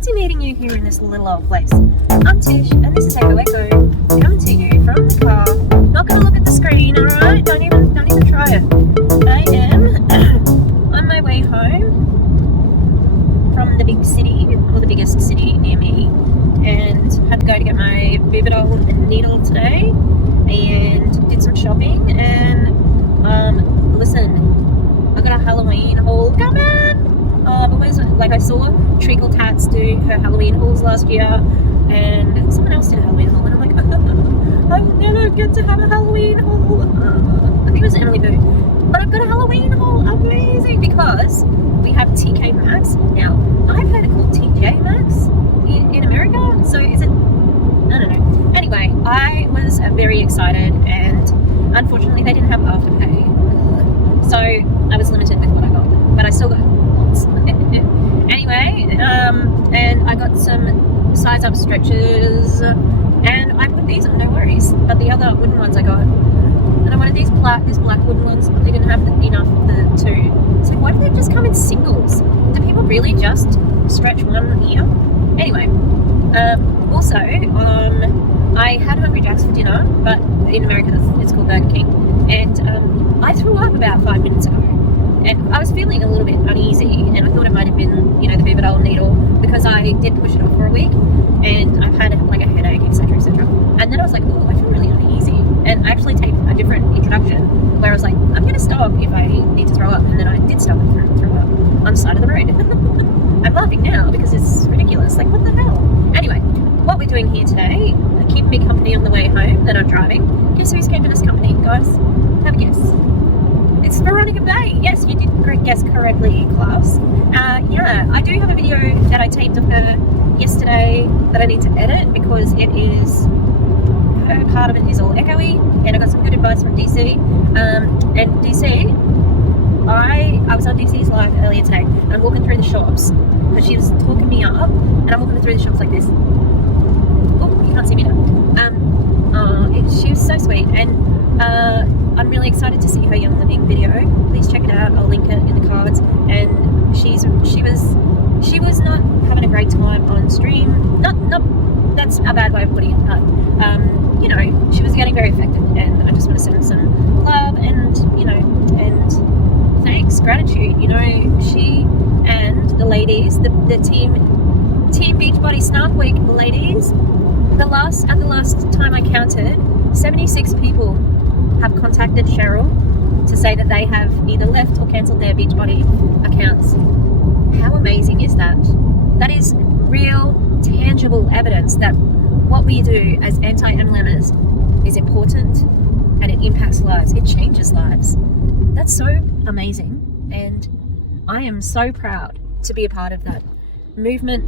fancy meeting you here in this little old place. I'm Tish, and this is Echo coming to you from the car. Not gonna look at the screen, alright? Don't even try it. I am on my way home from the big city, or the biggest city near me, and had to go to get my Vividol needle today, and did some shopping, and listen, I got a Halloween haul coming. I saw Treacle Tats do her Halloween hauls last year, and someone else did a Halloween haul, and I'm like, I will never get to have a Halloween haul. I think it was Emily Boo, but I've got a Halloween haul, amazing, because we have TK Maxx. Now, I've heard it called TJ Maxx in America, so is it? I don't know. Anyway, I was very excited, and unfortunately they didn't have Afterpay, so I was limited with what I got, but I still got lots. Anyway, and I got some size up stretchers, and I put these on, no worries, but the other wooden ones I got, and I wanted these black wooden ones, but they didn't have enough of the two. So why do they just come in singles? Do people really just stretch one ear? Anyway, also, I had Hungry Jack's for dinner, but in America it's called Burger King, and I threw up about 5 minutes ago, and I was feeling a little bit uneasy, and I thought it might have been, the Vividol needle, because I did push it off for a week, and I've had like a headache, etc., etc. And then I was like, oh, I feel really uneasy, and I actually taped a different introduction where I was like, I'm going to stop if I need to throw up, and then I did stop and throw up on the side of the road. I'm laughing now because it's ridiculous, like what the hell? Anyway, what we're doing here today, keep me company on the way home that I'm driving. Guess who's keeping us company, guys? Have a guess. It's Veronica Bay. Yes, you did guess correctly, class. Yeah, I do have a video that I taped of her yesterday that I need to edit because it is, her part of it is all echoey, and I got some good advice from DC. And DC, I was on DC's live earlier today, and I'm walking through the shops because she was talking me up, and I'm walking through the shops like this. Oh, you can't see me now. She was so sweet, and I'm really excited to see her Young Living video. Please check it out. I'll link it in the cards. And she was not having a great time on stream. Not that's a bad way of putting it, but she was getting very affected, and I just want to send her some love and and thanks, gratitude. She and the ladies, the team Beachbody Snark Week ladies, the last time I counted, 76 people have contacted Cheryl to say that they have either left or cancelled their Beachbody accounts. How amazing is that? That is real, tangible evidence that what we do as anti-MLMers is important, and it impacts lives. It changes lives. That's so amazing, and I am so proud to be a part of that movement.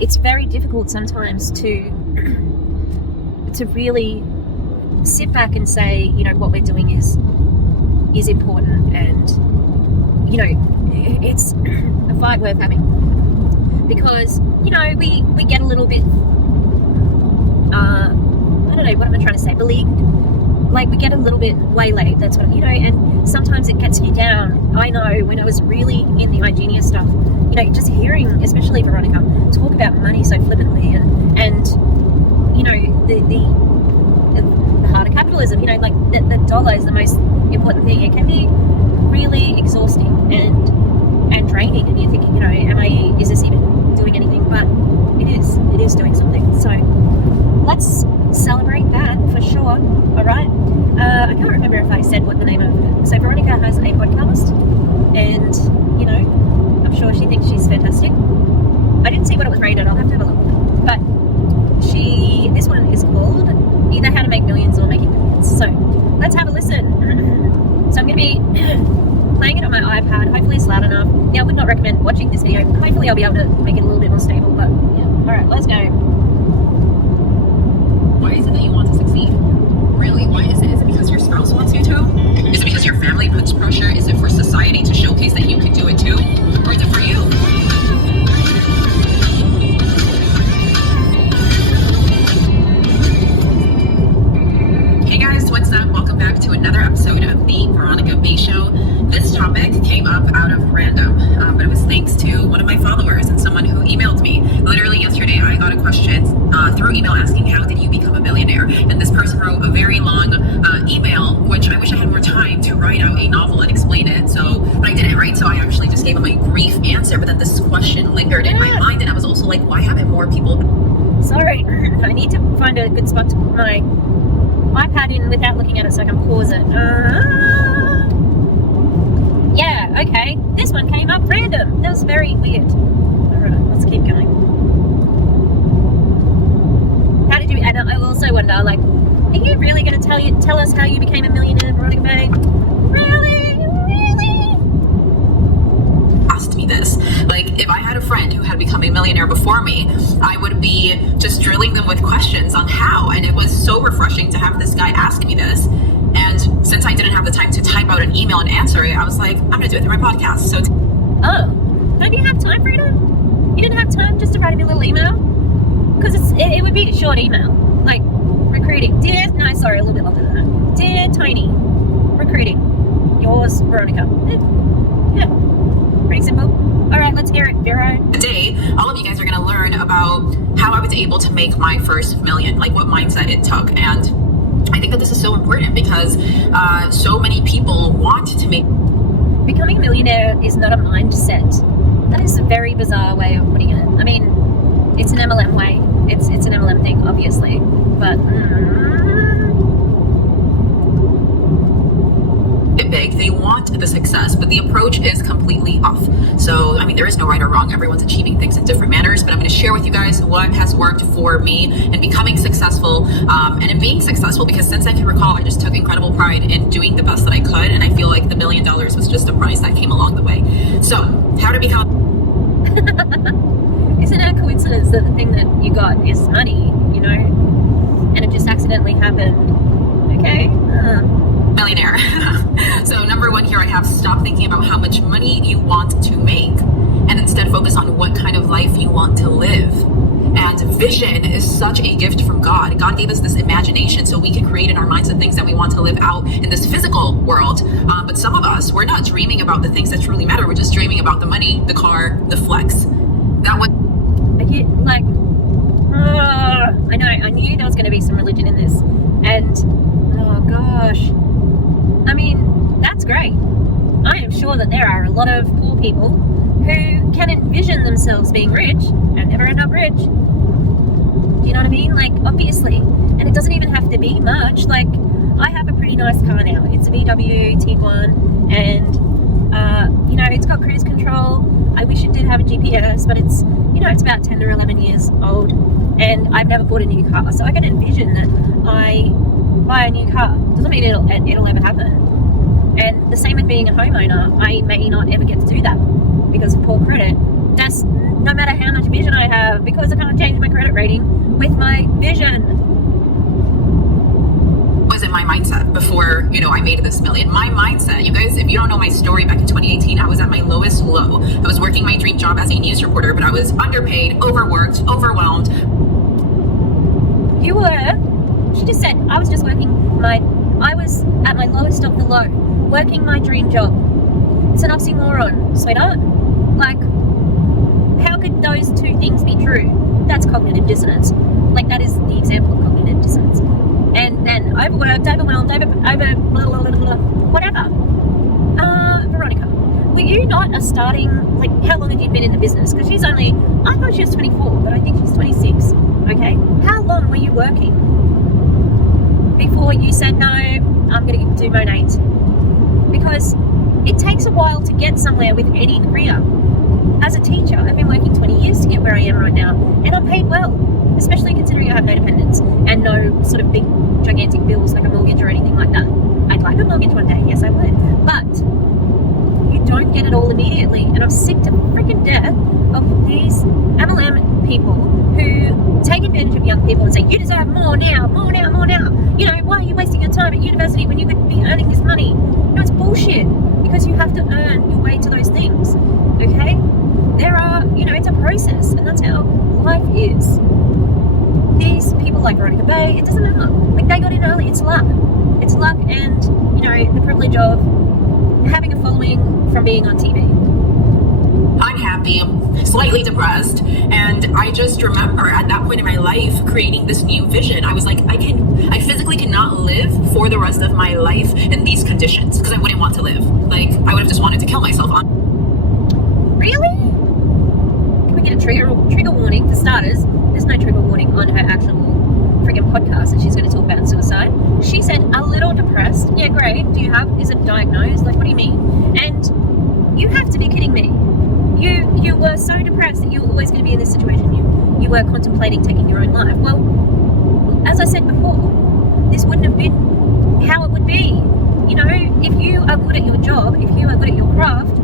It's very difficult sometimes to really sit back and say, what we're doing is important, and it's a fight worth having, because we get a little bit I don't know, what am I trying to say, beleaguered, like we get a little bit waylaid, that's what and sometimes it gets you down. I know when I was really in the IGenia stuff, just hearing especially Veronica talk about money so flippantly, and the heart of capitalism, like the dollar is the most important thing. It can be really exhausting and draining, and you're thinking, is this even doing anything? But it is doing something. So let's celebrate that for sure. All right. I can't remember if I said what the name of it. So Veronica has a podcast, and I'm sure she thinks she's fantastic. I didn't see what it was rated. I'll have to have a look. But this one is called either How to Make Millions or Making Millions. So let's have a listen. So I'm going to be playing it on my iPad. Hopefully it's loud enough. Now, I would not recommend watching this video. Hopefully I'll be able to make it a little bit more stable, but yeah. All right, let's go. Why is it that you want to succeed? Really, why is it? Is it because your spouse wants you to? Is it because your family puts pressure? Is it for society to showcase that you can do it too? Or is it for you? Hey guys, what's up? Welcome back to another episode of the Veronica Bay Show. This topic came up out of random, but it was thanks to one of my followers and someone who emailed me. Literally yesterday, I got a question through email asking, how did you become a millionaire? And this person wrote a very long email, which I wish I had more time to write out a novel and explain it. But I didn't, right? So I actually just gave him a brief answer, but then this question lingered in my mind, and I was also like, why haven't more people... Sorry, I need to find a good spot to put my iPad in without looking at it so I can pause it. Yeah, okay. This one came up random. That was very weird. Alright, let's keep going. How did you... And I also wonder, like, are you really going to tell us how you became a millionaire, Veronica Bay? Really? Asked me this. Like, if I had a friend who had become a millionaire before me, I would be just drilling them with questions on how, and it was so refreshing to have this guy ask me this. And since I didn't have the time to type out an email and answer it, I was like, I'm gonna do it through my podcast. So oh, don't you have time, Freedom? You didn't have time just to write me a little email? Because it would be a short email, like recruiting. A little bit longer than that. Dear Tony, recruiting. Yours, Veronica. Yeah. Pretty simple. All right, let's hear it, Vero. Today, all of you guys are going to learn about how I was able to make my first million, like what mindset it took. And I think that this is so important because so many people want to make... Becoming a millionaire is not a mindset. That is a very bizarre way of putting it. I mean, it's an MLM way. It's an MLM thing, obviously. But... big. They want the success, but the approach is completely off. So, I mean, there is no right or wrong. Everyone's achieving things in different manners, but I'm going to share with you guys what has worked for me in becoming successbecll and in being successful, because since I can recall, I just took incredible pride in doing the best that I could, and I feel like the $1 million was just a prize that came along the way. So, how to become... Isn't it a coincidence that the thing that you got is money, you know? And it just accidentally happened. Okay? Millionaire. So number one here, I have stop thinking about how much money you want to make and instead focus on what kind of life you want to live. And vision is such a gift from God. God gave us this imagination so we can create in our minds the things that we want to live out in this physical world. But some of us, we're not dreaming about the things that truly matter. We're just dreaming about the money, the car, the flex. That one. I knew there was going to be some religion in this. And, oh gosh. I mean, that's great. I am sure that there are a lot of poor people who can envision themselves being rich and never end up rich. Do you know what I mean? Like, obviously. And it doesn't even have to be much. Like, I have a pretty nice car now. It's a VW T1 and, it's got cruise control. I wish it did have a GPS, but it's, it's about 10 or 11 years old and I've never bought a new car. So I can envision that I buy a new car. Doesn't mean it'll ever happen. And the same with being a homeowner, I may not ever get to do that because of poor credit. That's no matter how much vision I have, because I can't change my credit rating with my vision. Was in my mindset before, I made this million. My mindset, you guys, if you don't know my story, back in 2018, I was at my lowest low. I was working my dream job as a news reporter, but I was underpaid, overworked, overwhelmed. You were? She just said, I was at my lowest of the low, working my dream job. It's an oxymoron, sweetheart. Like, how could those two things be true? That's cognitive dissonance. Like, that is the example of cognitive dissonance. And then overworked, overwhelmed, whatever. Veronica, were you not how long had you been in the business? Because I thought she was 24, but I think she's 26. Okay, how long were you working before you said, no, I'm going to do Monate? Because it takes a while to get somewhere with any career. As a teacher, I've been working 20 years to get where I am right now, and I'm paid well, especially considering I have no dependents and no sort of big, gigantic bills like a mortgage or anything like that. I'd like a mortgage one day, yes I would, but you don't get it all immediately, and I'm sick to freaking death of these MLM people who take advantage of young people and say, you deserve more now, more now, more now. Why are you wasting your time at university when you could be earning this money? No, it's bullshit, because you have to earn your way to those things, okay? It's a process, and that's how life is. These people like Veronica Bay, it doesn't matter. Like, they got in early, it's luck. It's luck and, the privilege of having a following from being on TV. Unhappy. unhappy, slightly depressed. And I just remember at that point in my life creating this new vision. I was like, I physically cannot live for the rest of my life in these conditions, because I wouldn't want to live. Like, I would have just wanted to kill myself. Really? Can we get a trigger warning for starters? There's no trigger warning on her actual friggin' podcast that she's going to talk about suicide. She said a little depressed. Yeah, great. Is it diagnosed? Like, what do you mean? And you have to be kidding me. You were so depressed that you were always going to be in this situation. You were contemplating taking your own life. Well, as I said before, this wouldn't have been how it would be. You know, if you are good at your job, if you are good at your craft,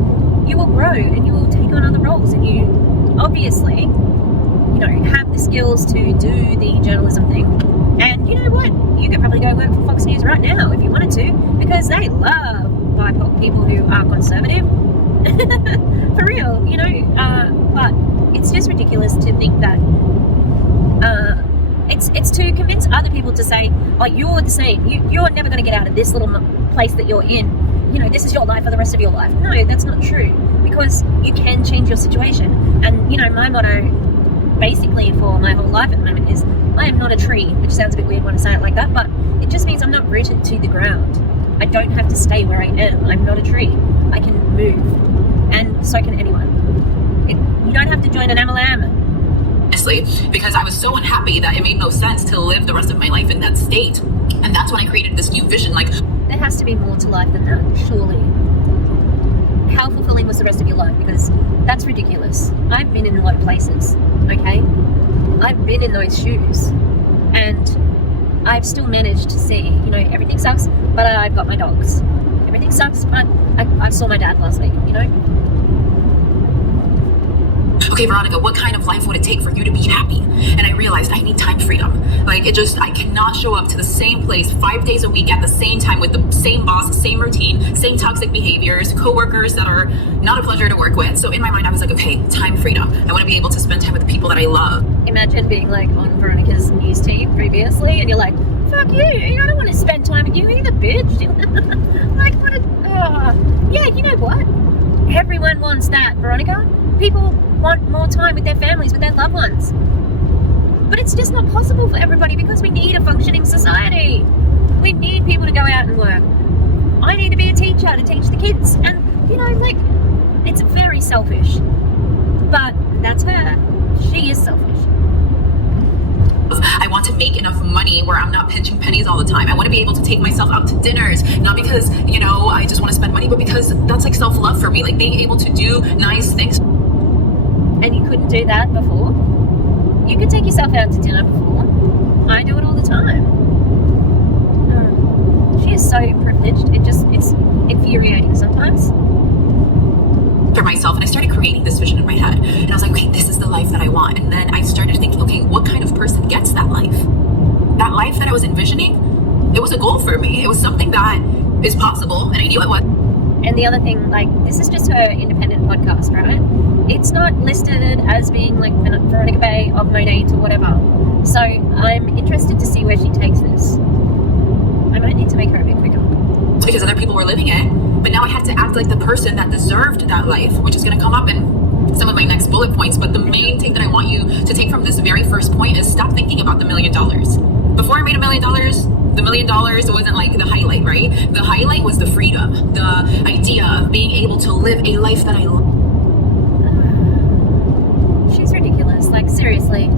you will grow and you will take on other roles, and you obviously, you know, have the skills to do the journalism thing. And you know what? You could probably go work for Fox News right now if you wanted to, because they love BIPOC people who are conservative. For real, you know. But it's just ridiculous to think that it's to convince other people to say, oh, you're the same. You're never going to get out of this little place that you're in. You know, this is your life for the rest of your life. No, that's not true, because you can change your situation. And, you know, my motto basically for my whole life at the moment is, I am not a tree, which sounds a bit weird when I say it like that, but it just means I'm not rooted to the ground. I don't have to stay where I am. I'm not a tree. I can move, and so can anyone. You don't have to join an MLM. Honestly, because I was so unhappy that it made no sense to live the rest of my life in that state. And that's when I created this new vision. Like, there has to be more to life than that, surely. How fulfilling was the rest of your life? Because that's ridiculous. I've been in low places, okay? I've been in those shoes, and I've still managed to see, you know, everything sucks, but I've got my dogs. Everything sucks, but I saw my dad last week, you know? Okay, Veronica, what kind of life would it take for you to be happy? And I realized I need time freedom. Like, I cannot show up to the same place 5 days a week at the same time with the same boss, same routine, same toxic behaviors, coworkers that are not a pleasure to work with. So in my mind, I was like, okay, time freedom. I want to be able to spend time with the people that I love. Imagine being like on Veronica's news team previously, and you're like, fuck you, I don't want to spend time with you either, bitch. Like, what yeah, you know what? Everyone wants that, Veronica. People want more time with their families, with their loved ones. But it's just not possible for everybody, because we need a functioning society. We need people to go out and work. I need to be a teacher to teach the kids. And, you know, like, it's very selfish. But that's her. She is selfish. I want to make enough money where I'm not pinching pennies all the time. I want to be able to take myself out to dinners, not because, you know, I just want to spend money, but because that's like self-love for me, like being able to do nice things. And you couldn't do that before? You could take yourself out to dinner before. I do it all the time. She is so privileged. It's infuriating sometimes. For myself, and I started creating this vision in my head, and I was like, okay, this is the life that I want. And then I started thinking, okay, what kind of person gets that life? That life that I was envisioning, it was a goal for me. It was something that is possible, and I knew it was. And the other thing, like, this is just her independent podcast, right? It's not listed as being like Veronica Bay of Monate or whatever. So I'm interested to see where she takes this. I might need to make her a bit quicker. Because other people were living it, but now I had to act like the person that deserved that life, which is going to come up in some of my next bullet points. But the main thing that I want you to take from this very first point is stop thinking about the $1 million. Before I made $1 million, the $1 million wasn't like the highlight, right? The highlight was the freedom, the idea of being able to live a life that I love. She's ridiculous, like, seriously.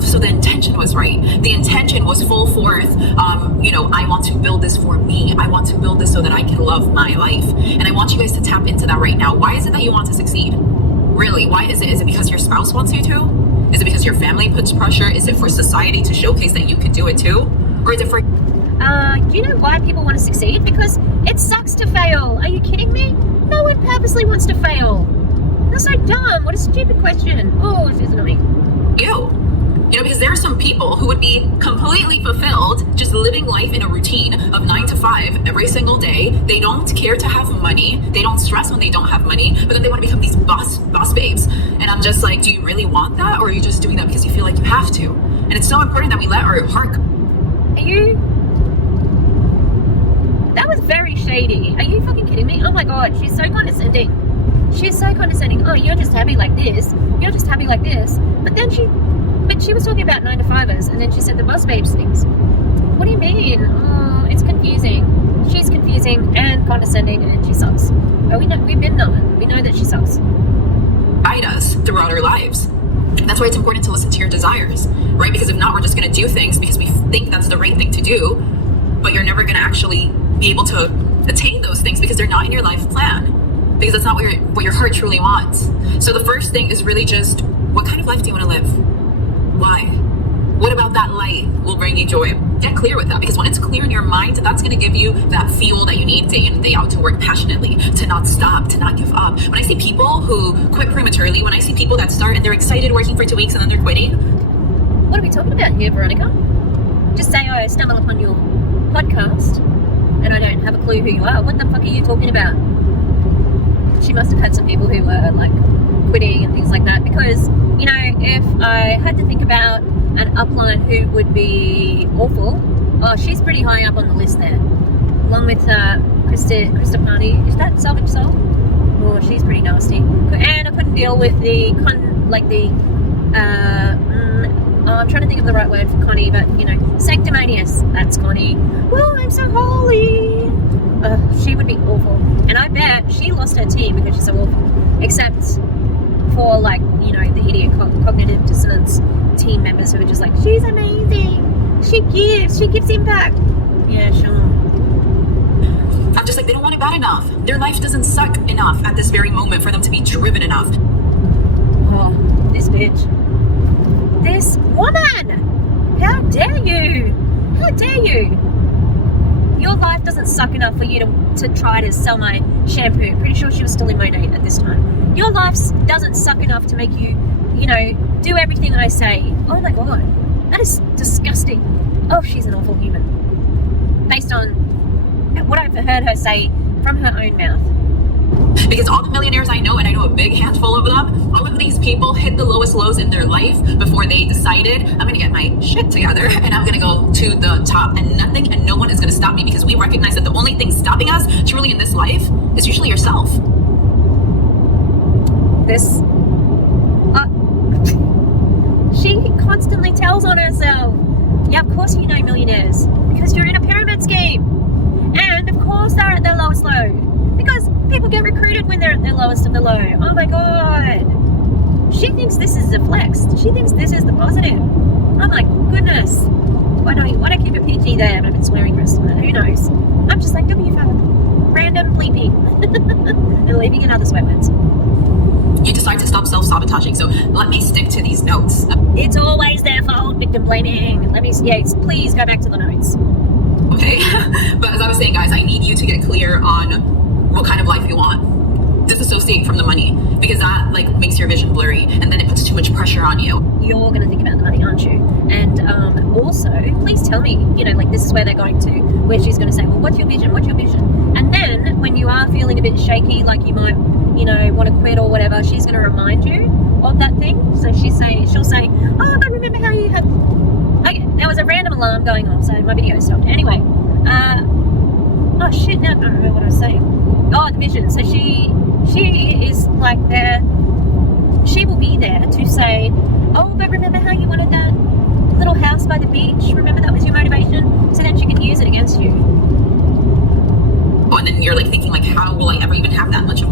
So the intention was right. The intention was full forth. You know, I want to build this for me. I want to build this so that I can love my life. And I want you guys to tap into that right now. Why is it that you want to succeed? Really, why is it? Is it because your spouse wants you to? Is it because your family puts pressure? Is it for society to showcase that you can do it too? Or is it for... Do you know why people want to succeed? Because it sucks to fail. Are you kidding me? No one purposely wants to fail. That's so dumb. What a stupid question. Oh, she's annoying. You know, because there are some people who would be completely fulfilled just living life in a routine of 9 to 5 every single day. They don't care to have money. They don't stress when they don't have money, but then they want to become these boss babes. And I'm just like, do you really want that? Or are you just doing that because you feel like you have to? And it's so important that we let our heart... That was very shady. Are you fucking kidding me? Oh my god, she's so condescending. she's so condescending. Oh, you're just happy like this. You're just happy like this. But she was talking about 9-to-5ers, and then she said the boss babes things. What do you mean? Oh, it's confusing. She's confusing and condescending, and she sucks. But we've been knowing. We know that she sucks. Guide us throughout our lives. That's why it's important to listen to your desires, right? Because if not, we're just going to do things because we think that's the right thing to do, but you're never going to actually be able to attain those things because they're not in your life plan, because that's not what your heart truly wants. So the first thing is really just, what kind of life do you want to live? Why? What about that light will bring you joy? Get clear with that, because when it's clear in your mind, that's going to give you that fuel that you need day in and day out to work passionately, to not stop, to not give up. When I see people who quit prematurely, when I see people that start and they're excited working for 2 weeks and then they're quitting. What are we talking about here, Veronica? Just say I stumble upon your podcast and I don't have a clue who you are. What the fuck are you talking about? She must have had some people who were like quitting and things like that, because, you know, if I had to think about an upline who would be awful, oh, she's pretty high up on the list there, along with Krista Pani. Is that Salvage Soul? Oh, she's pretty nasty. And I couldn't deal with I'm trying to think of the right word for Connie, but, you know, sanctimonious. That's Connie. Well, I'm so holy. She would be awful. And I bet she lost her team because she's so awful. Except for, like, you know, the idiot cognitive dissonance team members who are just like, she's amazing. She gives impact. Yeah, sure. I'm just like, they don't want it bad enough. Their life doesn't suck enough at this very moment for them to be driven enough. Oh, this bitch. This woman! How dare you? How dare you? Your life doesn't suck enough for you to try to sell my shampoo. Pretty sure she was still in my date at this time. Your life doesn't suck enough to make you, you know, do everything I say. Oh my god. That is disgusting. Oh, she's an awful human. Based on what I've heard her say from her own mouth. Because all the millionaires I know, and I know a big handful of them, all of these people hit the lowest lows in their life before they decided, I'm going to get my shit together and I'm going to go to the top, and nothing and no one is going to stop me, because we recognize that the only thing stopping us truly in this life is usually yourself. She constantly tells on herself. Yeah, of course you know millionaires, because you're in a pyramid scheme. And of course they're at their lowest low, because people get recruited when they're at their lowest of the low. Oh my god. She thinks this is a flex. She thinks this is the positive. Oh my goodness. Why don't I keep a PG there? But I've been swearing the rest of it. Who knows? I'm just like WFAB. Random bleeping. And leaving in other swear words. You decide to stop self-sabotaging, so let me stick to these notes. It's always their fault, victim blaming. Please go back to the notes. Okay? But as I was saying, guys, I need you to get clear on what kind of life you want. Disassociate from the money, because that like makes your vision blurry, and then it puts too much pressure on you. You're going to think about the money, aren't you? And also, please tell me, you know, like this is where they're going to, where she's going to say, well, what's your vision? What's your vision? And then when you are feeling a bit shaky, like you might, you know, want to quit or whatever, she's going to remind you of that thing. So she'll say, oh, but remember how you had, okay, there was a random alarm going off, so my video stopped. Anyway, oh shit, now I don't remember what I was saying. Oh, the vision. So she is like there, she will be there to say, oh, but remember how you wanted that little house by the beach? Remember that was your motivation? So then she can use it against you. And then you're like thinking, like, how will I ever even have that much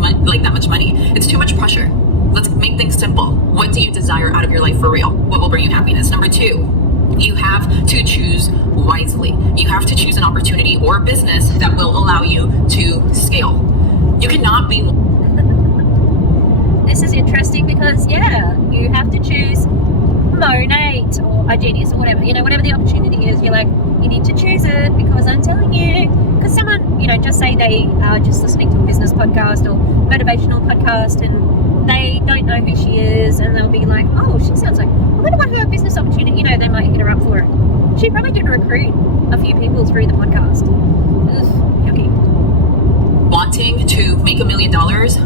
money? It's too much pressure. Let's make things simple. What do you desire out of your life for real? What will bring you happiness? Number 2, you have to choose wisely. You have to choose an opportunity or business that will allow you to scale. You cannot be... This is interesting because, yeah, you have to choose Monate or iGenius or whatever, you know, whatever the opportunity is, you're like, you need to choose it, because I'm telling you, because someone, you know, just say they are just listening to a business podcast or motivational podcast and they don't know who she is, and they'll be like, oh, she sounds like, I wonder what her business opportunity, you know, they might hit her up for it. She probably did recruit a few people through the podcast. Ugh, yucky. Wanting to make $1 million,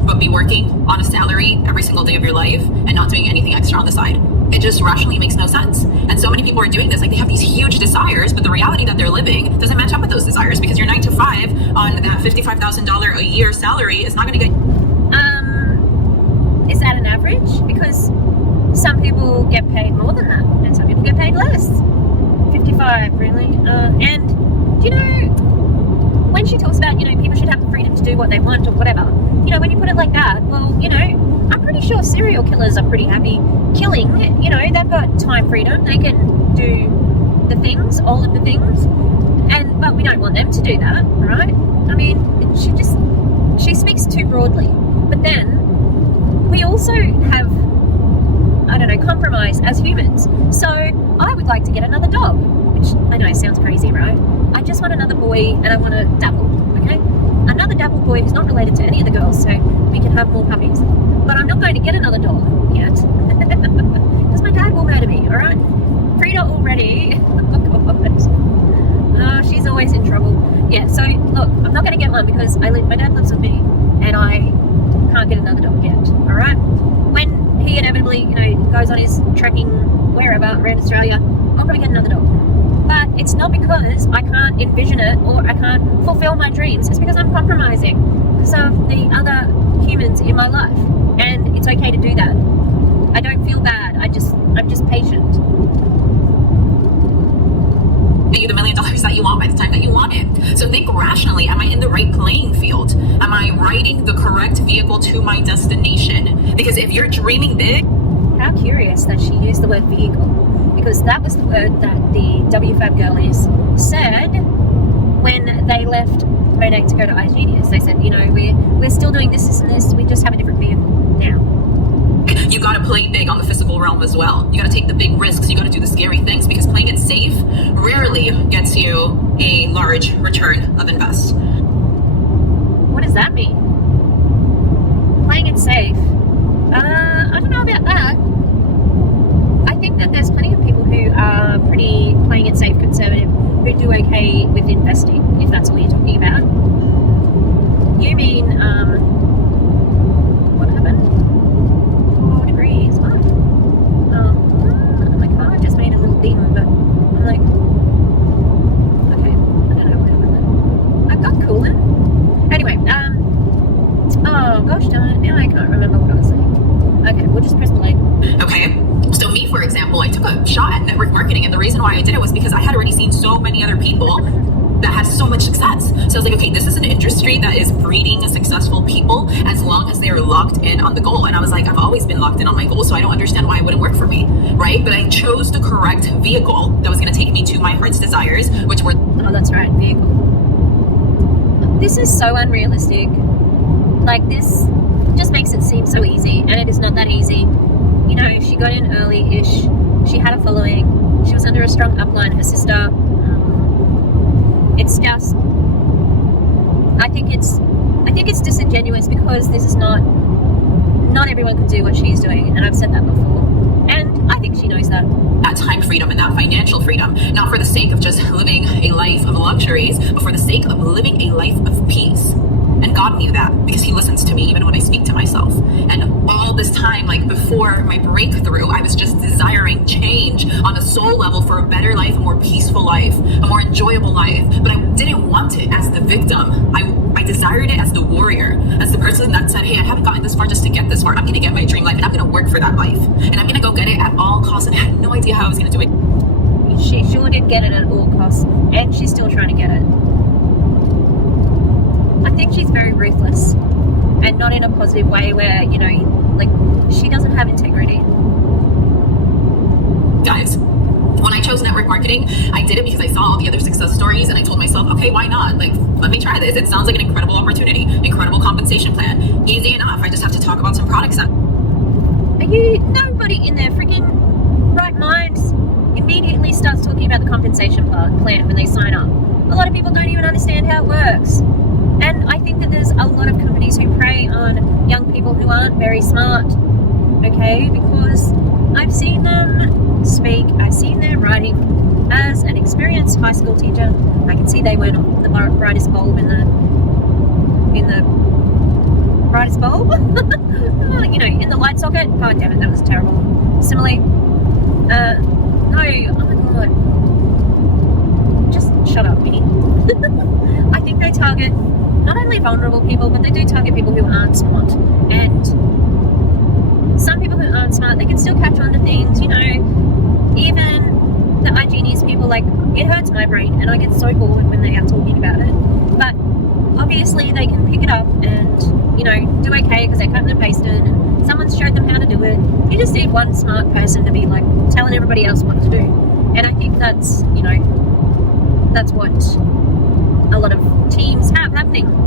but be working on a salary every single day of your life and not doing anything extra on the side. It just rationally makes no sense. And so many people are doing this, like they have these huge desires, but the reality that they're living doesn't match up with those desires, because your 9 to 5 on that $55,000 a year salary is not going to get... paid more than that, and some people get paid less. 55, really. And you know, when she talks about, you know, people should have the freedom to do what they want or whatever, you know, when you put it like that, well, you know, I'm pretty sure serial killers are pretty happy killing. You know, they've got time freedom. They can do the things, all of the things, but we don't want them to do that, right? I mean, she speaks too broadly. But then we also have, I don't know, compromise as humans. So I would like to get another dog, which I know sounds crazy, right? I just want another boy, and I want to dabble, okay? Another dabble boy who's not related to any of the girls, so we can have more puppies. But I'm not going to get another dog yet, because my dad will murder me, all right? Frida already, oh God, she's always in trouble. Yeah, so look, I'm not going to get one because my dad lives with me, and I can't get another dog yet, all right? When he inevitably, you know, goes on his trekking wherever around Australia, I'll probably get another dog. But it's not because I can't envision it or I can't fulfill my dreams. It's because I'm compromising because of the other humans in my life, and it's okay to do that. I don't feel bad. I'm just patient. You the $1 million that you want by the time that you want it. So think rationally. Am I in the right playing field? Am I riding the correct vehicle to my destination? Because if you're dreaming big... How curious that she used the word vehicle, because that was the word that the WFAB girlies said when they left Monet to go to iGenius. They said, you know, we're still doing this and this, we just have a different vehicle now. You got to play big on the physical realm as well. You got to take the big risks. You got to do the scary things, because playing it safe rarely gets you a large return of invest. What does that mean? Playing it safe? I don't know about that. I think that there's plenty of people who are pretty playing it safe, conservative, who do okay with investing, if that's what you're talking about. You mean, what happened? 4 degrees, what? My car just made a little ding, but I'm like, okay, I don't know what happened. I've got coolant. Anyway, oh gosh darn it, now I can't remember what I was saying. Okay, we'll just press play. Okay. So me, for example, I took a shot at network marketing, and the reason why I did it was because I had already seen so many other people that had so much success. So I was like, okay, this is an industry that is breeding successful people as long as they're locked in on the goal. And I was like, I've always been locked in on my goal, so I don't understand why it wouldn't work for me, right? But I chose the correct vehicle that was going to take me to my heart's desires, which were... Oh, that's right, vehicle. This is so unrealistic. Like, this just makes it seem so easy, and it is not that easy. You know, she got in early-ish. She had a following. She was under a strong upline. Her sister. It's just. I think it's disingenuous, because this is not everyone can do what she's doing, and I've said that before. And I think she knows that. That time freedom and that financial freedom, not for the sake of just living a life of luxuries, but for the sake of living a life of peace. And God knew that, because he listens to me even when I speak to myself. And all this time, like before my breakthrough, I was just desiring change on a soul level for a better life, a more peaceful life, a more enjoyable life. But I didn't want it as the victim. I desired it as the warrior, as the person that said, hey, I haven't gotten this far just to get this far. I'm going to get my dream life, and I'm going to work for that life. And I'm going to go get it at all costs. And I had no idea how I was going to do it. She sure did get it at all costs, and she's still trying to get it. I think she's very ruthless, and not in a positive way where, you know, like, she doesn't have integrity. Guys, when I chose network marketing, I did it because I saw all the other success stories, and I told myself, okay, why not? Like, let me try this. It sounds like an incredible opportunity, incredible compensation plan. Easy enough. I just have to talk about some products. Nobody in their freaking right mind immediately starts talking about the compensation plan when they sign up. A lot of people don't even understand how it works. And I think that there's a lot of companies who prey on young people who aren't very smart, okay? Because I've seen them speak, I've seen their writing. As an experienced high school teacher, I can see they weren't the brightest bulb in the brightest bulb? You know, in the light socket. God damn it, that was terrible. Simile. No, oh my God. Just shut up, Minnie. I think they target not only vulnerable people, but they do target people who aren't smart. And some people who aren't smart, they can can still catch on to things, you know. Even the IG news people, like, it hurts my brain and I get so bored when they are talking about it. But obviously they can pick it up and, you know, do okay because they cut and pasted and someone's showed them how to do it. You just need one smart person to be like telling everybody else what to do. And I think that's, you know, that's what a lot of teams have happening.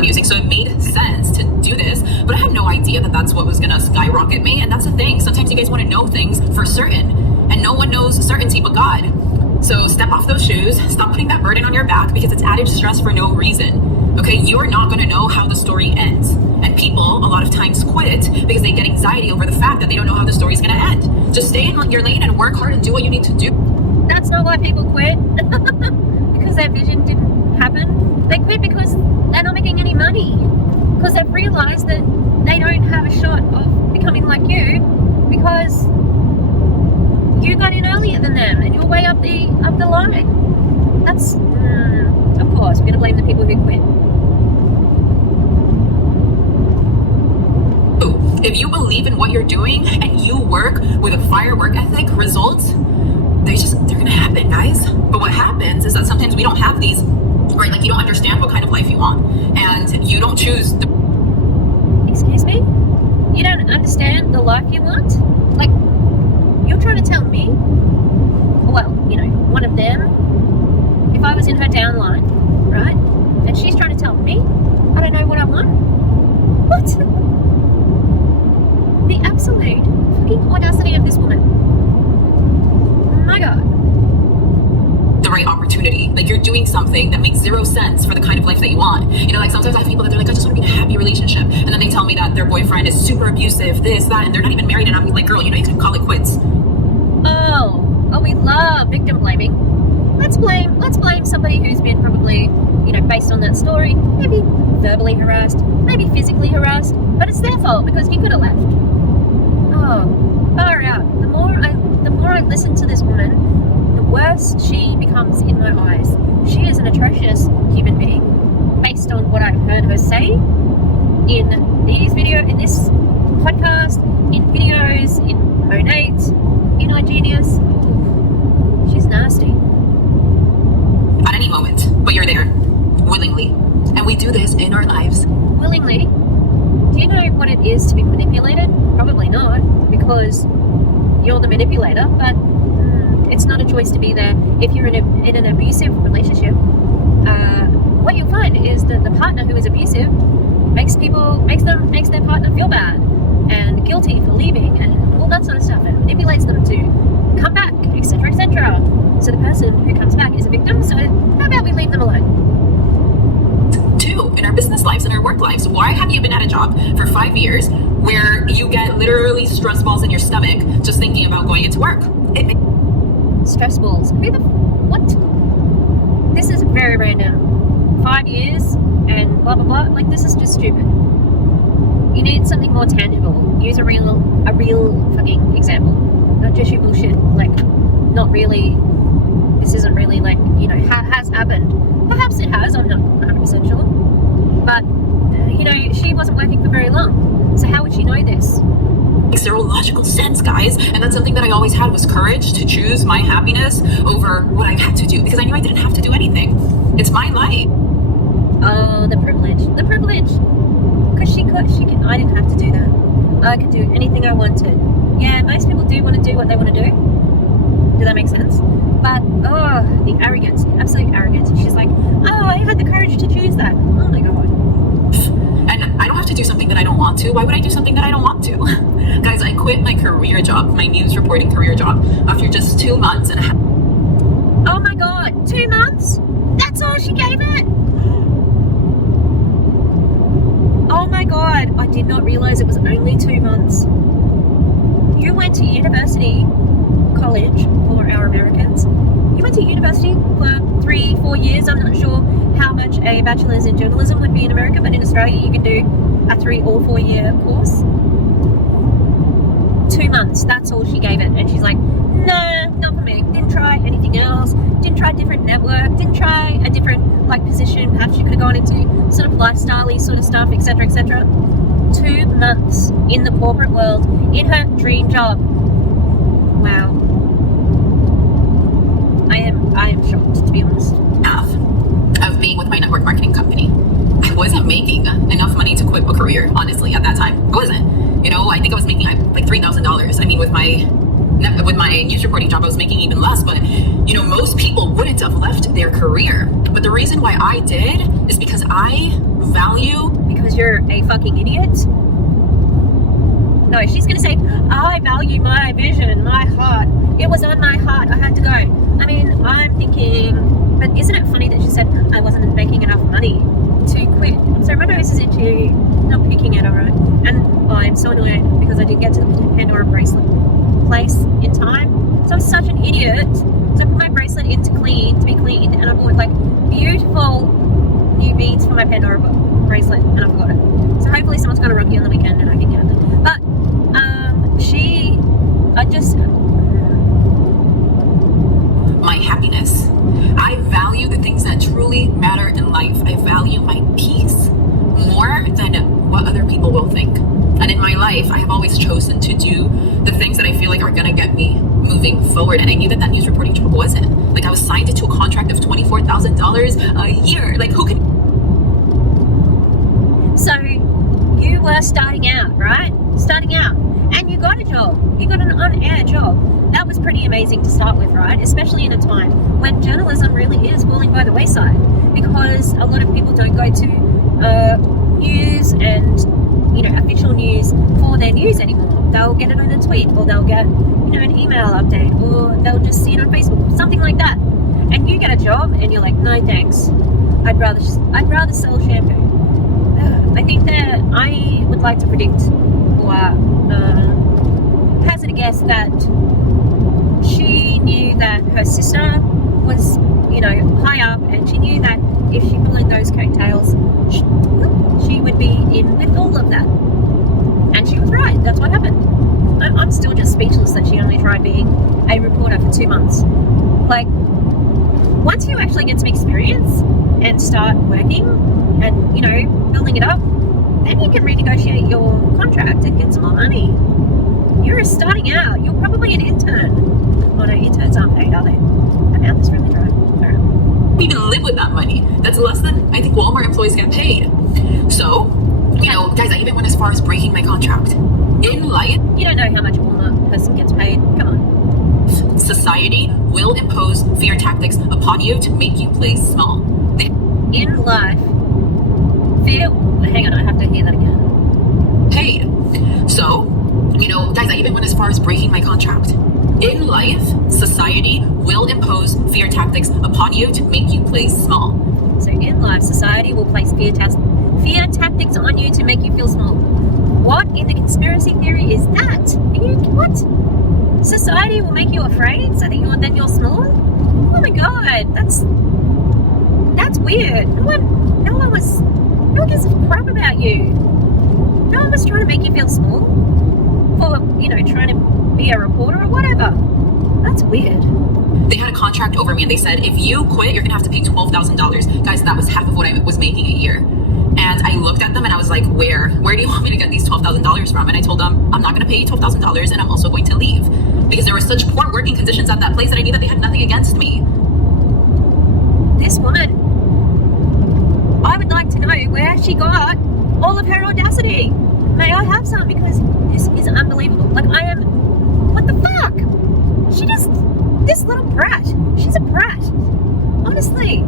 Music, so it made sense to do this, but I had no idea that that's what was gonna skyrocket me. And that's the thing, sometimes you guys want to know things for certain, and no one knows certainty but God. So step off those shoes, stop putting that burden on your back because it's added stress for no reason. Okay, you're not going to know how the story ends, and people a lot of times quit because they get anxiety over the fact that they don't know how the story's going to end. Just stay in your lane and work hard and do what you need to do. That's not why people quit. Because their vision didn't happen. They quit because they're not making any money, because they've realized that they don't have a shot of becoming like you because you got in earlier than them and you're way up the line. That's of course we're gonna blame the people who quit. If you believe in what you're doing and you work with a fire work ethic, results they're gonna happen, guys. But what happens is that sometimes we don't have these, right? Like, you don't understand what kind of life you want and you don't choose Excuse me? You don't understand the life you want? Like, you're trying to tell me, well, you know, one of them, if I was in her downline, right, and she's trying to tell me I don't know what I want? What? The absolute fucking audacity of this woman. Oh my God. the right opportunity. Like, you're doing something that makes zero sense for the kind of life that you want. You know, like, sometimes I have people that they're like, I just want to be in a happy relationship, and then they tell me that their boyfriend is super abusive, this, that, and they're not even married, and I'm like, girl, you know, you can call it quits. Oh, we love victim blaming. Let's blame somebody who's been probably, you know, based on that story, maybe verbally harassed, maybe physically harassed, but it's their fault because you could have left. Oh, far out. The more I listen to this woman, the worse she becomes in my eyes. She is an atrocious human being, based on what I've heard her say in this podcast, in videos, in Monate, in iGenius. She's nasty. At any moment, but you're there, willingly. And we do this in our lives. Willingly? Do you know what it is to be manipulated? Probably not, because you're the manipulator, but it's not a choice to be there. If you're in an abusive relationship, what you'll find is that the partner who is abusive makes their partner feel bad and guilty for leaving and all that sort of stuff, and manipulates them to come back, etc., etc. So the person who comes back is a victim, so how about we leave them alone? Too, in our business lives and our work lives. Why have you been at a job for 5 years where you get literally stress balls in your stomach just thinking about going into work? Stress balls? What? This is very random. 5 years and blah blah blah. Like, this is just stupid. You need something more tangible. Use a real fucking example. Not just your bullshit. Like, not really. This isn't really, like, you know, has happened. Perhaps it has. I'm not 100% sure. But you know, she wasn't working for very long. So how would she know this? Makes zero logical sense, guys. And that's something that I always had, was courage to choose my happiness over what I had to do, because I knew I didn't have to do anything. It's my life. Oh, the privilege. The privilege. Because I didn't have to do that. I could do anything I wanted. Yeah, most people do want to do what they want to do. Does that make sense? But, the arrogance, the absolute arrogance. She's like, I had the courage to choose that. Oh my God. And I don't have to do something that I don't want to. Why would I do something that I don't want to? Guys, I quit my career job, my news reporting career job, after just 2 months and a half. Oh my God, 2 months? That's all she gave it? Oh my God, I did not realize it was only 2 months. You went to college for our Americans. You went to university for 3-4 years. I'm not sure how much a bachelor's in journalism would be in America, but in Australia you can do a 3 or 4 year course. 2 months, that's all she gave it. And she's like, nah, not for me. Didn't try anything else. Didn't try a different network. Didn't try a different, like, position. Perhaps she could have gone into sort of lifestyle-y sort of stuff, etc., etc. 2 months in the corporate world in her dream job. Wow. I am shocked, to be honest. Half of being with my network marketing company. I wasn't making enough money to quit a career, honestly, at that time. I wasn't. You know, I think I was making like $3,000. I mean, with my news reporting job, I was making even less. But, you know, most people wouldn't have left their career. But the reason why I did is because I value... Because you're a fucking idiot? No, she's going to say, I value my vision, my heart. It was on my heart. I had to go. I mean, I'm thinking, but isn't it funny that she said I wasn't making enough money to quit? So my nose is itchy, not picking at her, and I'm so annoyed because I didn't get to the Pandora bracelet place in time. So I'm such an idiot. So I put my bracelet in to be cleaned, and I bought like beautiful new beads for my Pandora bracelet, and I forgot it. So hopefully someone's got a rookie on the weekend and I can get it. But my happiness. I value the things that truly matter in life. I value my peace more than what other people will think. And in my life, I have always chosen to do the things that I feel like are going to get me moving forward. And I knew that news reporting job wasn't. Like, I was signed into a contract of $24,000 a year. Like, who could... So you were starting out, right? Starting out. And you got a job. You got an on-air job. That was pretty amazing to start with, right? Especially in a time when journalism really is falling by the wayside, because a lot of people don't go to news and, you know, official news for their news anymore. They'll get it on a tweet, or they'll get, you know, an email update, or they'll just see it on Facebook, something like that. And you get a job and you're like, no thanks. I'd rather sell shampoo. I think that I would like to predict, or hazard a guess, that she knew that her sister was, you know, high up, and she knew that if she followed those coattails, she would be in with all of that. And she was right. That's what happened. I'm still just speechless that she only tried being a reporter for 2 months. Like, once you actually get some experience and start working and, you know, building it up, then you can renegotiate your contract and get some more money. You're starting out. You're probably an intern. Oh no, interns aren't paid, are they? My mouth is really dry. Even live with that money. That's less than I think Walmart employees get paid. So, you know, guys, I even went as far as breaking my contract. In life, you don't know how much a Walmart person gets paid. Come on. Society will impose fear tactics upon you to make you play small. In life, fear... Hang on, I have to hear that again. Paid. So, you know, guys, I even went as far as breaking my contract. In life, society will impose fear tactics upon you to make you play small. So in life, society will place fear tactics on you to make you feel small. What in the conspiracy theory is that? What? Society will make you afraid so that you're small? Oh my god, that's weird. No one gives a crap about you. No one was trying to make you feel small for, you know, trying to be a reporter or whatever. That's weird. They had a contract over me, and they said, if you quit, you're gonna have to pay $12,000. Guys, that was half of what I was making a year. And I looked at them and I was like, where do you want me to get these $12,000 from? And I told them, I'm not gonna pay you $12,000, and I'm also going to leave. Because there were such poor working conditions at that place that I knew that they had nothing against me. This woman, I would like to know where she got all of her audacity. May I have some? Because this is unbelievable. Like, what the fuck? This little brat. She's a brat. Honestly.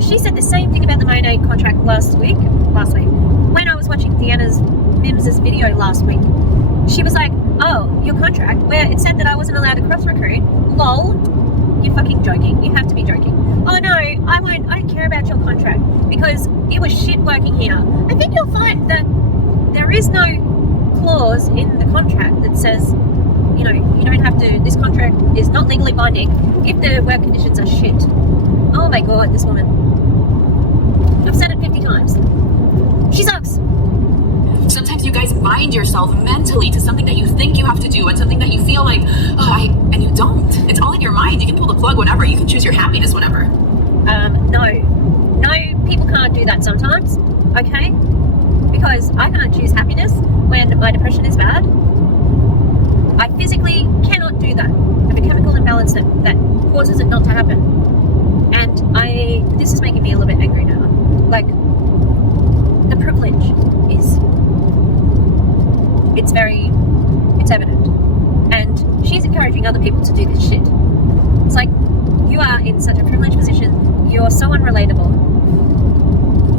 She said the same thing about the Monet contract last week. When I was watching Deanna's Mims's video last week. She was like, oh, your contract, where it said that I wasn't allowed to cross-recruit. Lol. You're fucking joking. You have to be joking. Oh no, I don't care about your contract because it was shit working here. I think you'll find that there is no clause in the contract that says, you know, you don't have to, this contract is not legally binding if the work conditions are shit. Oh my god, this woman. I've said it 50 times. She sucks. Sometimes you guys bind yourself mentally to something that you think you have to do and something that you feel like, and you don't. It's all in your mind. You can pull the plug whenever. You can choose your happiness whenever. No, people can't do that sometimes, okay? because I can't choose happiness when my depression is bad. I physically cannot do that. I have a chemical imbalance that causes it not to happen. And this is making me a little bit angry now. Like, the privilege it's evident. And she's encouraging other people to do this shit. It's like, you are in such a privileged position, you're so unrelatable.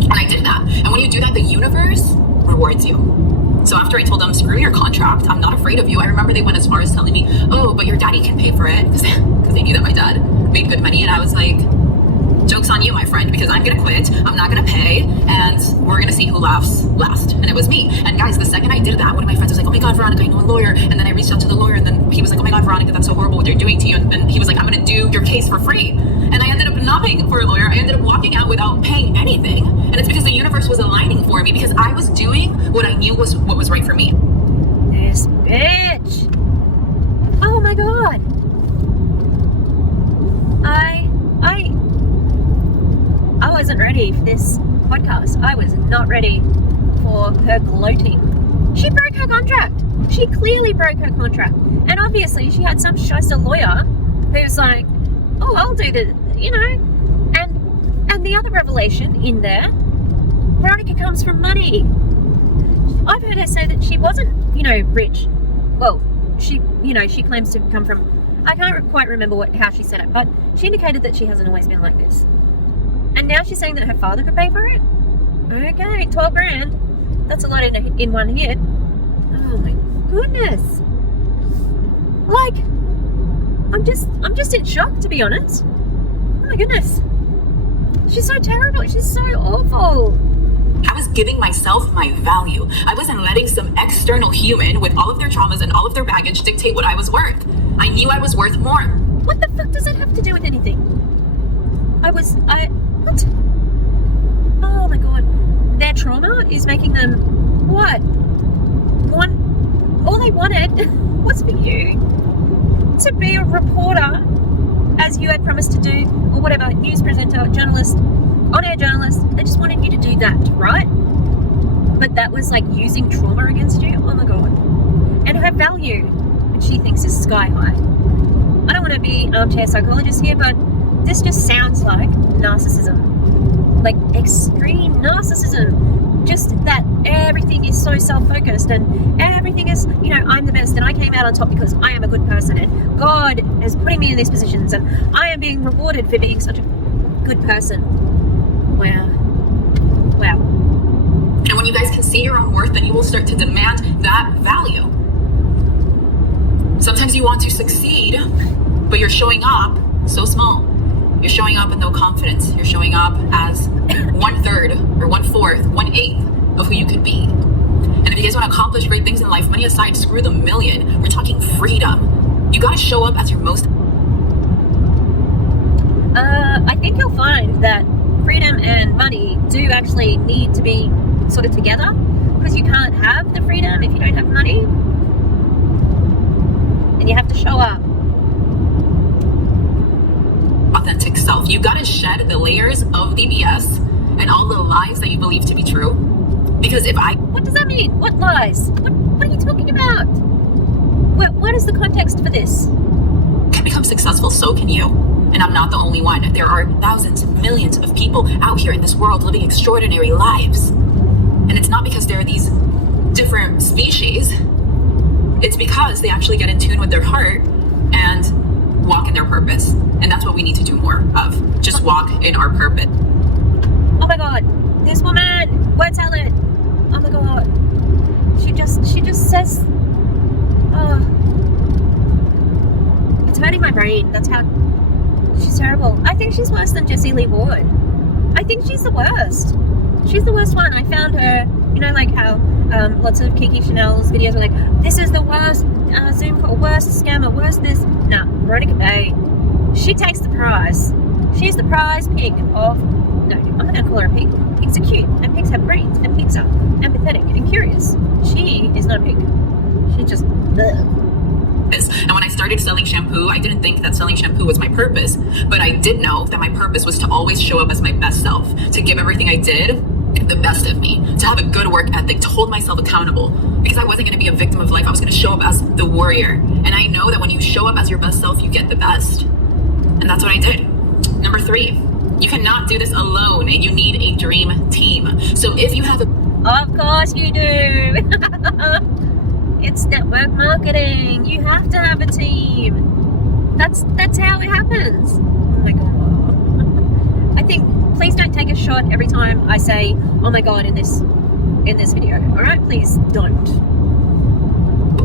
And I did that. And when you do that, the universe rewards you. So after I told them, screw your contract, I'm not afraid of you, I remember they went as far as telling me, oh, but your daddy can pay for it, because they knew that my dad made good money. And I was like, joke's on you, my friend, because I'm gonna quit, I'm not gonna pay, and we're gonna see who laughs last. And it was me. And guys, the second I did that, one of my friends was like, oh my God, Veronica, I know a lawyer. And then I reached out to the lawyer, and then he was like, oh my God, Veronica, that's so horrible what they're doing to you. And then he was like, I'm gonna do your case for free. And I ended up not paying for a lawyer. I ended up walking out without paying anything. And it's because the universe was aligning for me, because I was doing what I knew was what was right for me. This bitch. Oh my God. I wasn't ready for this podcast. I was not ready for her gloating. She broke her contract. She clearly broke her contract. And obviously she had some shyster lawyer who's like, oh, I'll do the, and the other revelation in there, Veronica comes from money. I've heard her say that she wasn't, rich. Well, she claims to come from, I can't quite remember how she said it, but she indicated that she hasn't always been like this. And now she's saying that her father could pay for it? Okay, 12 grand. That's a lot in one hit. Oh my goodness. Like, I'm just in shock, to be honest. Oh my goodness. She's so terrible. She's so awful. I was giving myself my value. I wasn't letting some external human with all of their traumas and all of their baggage dictate what I was worth. I knew I was worth more. What the fuck does that have to do with anything? What? Oh my God. Their trauma is making them, what? All they wanted was for you to be a reporter, as you had promised to do, or whatever, news presenter, journalist, on-air journalist. They just wanted you to do that, right? But that was like using trauma against you. Oh my God. And her value, which she thinks is sky high. I don't want to be armchair psychologist here, but this just sounds like narcissism. Like extreme narcissism. Just that everything is so self-focused and everything is, I'm the best and I came out on top because I am a good person and God is putting me in these positions and I am being rewarded for being such a good person. Wow. And when you guys can see your own worth, then you will start to demand that value. Sometimes you want to succeed, but you're showing up so small. You're showing up with no confidence. You're showing up as 1/3 or 1/4, 1/8 of who you could be. And if you guys want to accomplish great things in life, money aside, screw the million. We're talking freedom. You got to show up as your most. I think you'll find that freedom and money do actually need to be sort of together, because you can't have the freedom if you don't have money. And you have to show up. Authentic self. You gotta shed the layers of the BS and all the lies that you believe to be true. Because what does that mean? What lies? What are you talking about? What is the context for this? Can become successful, so can you. And I'm not the only one. There are thousands, millions of people out here in this world living extraordinary lives. And it's not because there are these different species. It's because they actually get in tune with their heart and walk in their purpose. And that's what we need to do more of. Just walk in our purpose. Oh my God, this woman, word salad. Oh my God. She just says, oh, it's hurting my brain. That's how, she's terrible. I think she's worse than Jessie Lee Ward. I think she's the worst. She's the worst one. I found her, like how lots of Kiki Chanel's videos were like, this is the worst Zoom call, worst scammer, worst this. Nah, Veronica Bay. She takes the prize. She's the prize pig of, no, I'm not going to call her a pig. Pigs are cute, and pigs have brains, and pigs are empathetic and curious. She is not a pig. She just, ugh. And when I started selling shampoo, I didn't think that selling shampoo was my purpose, but I did know that my purpose was to always show up as my best self, to give everything I did the best of me, to have a good work ethic, to hold myself accountable, because I wasn't going to be a victim of life. I was going to show up as the warrior. And I know that when you show up as your best self, you get the best. And that's what I did. Number 3, you cannot do this alone. You need a dream team. So if you have a... Of course you do. It's network marketing. You have to have a team. That's how it happens. Oh my God. I think, please don't take a shot every time I say, oh my God, in this video. All right, please don't.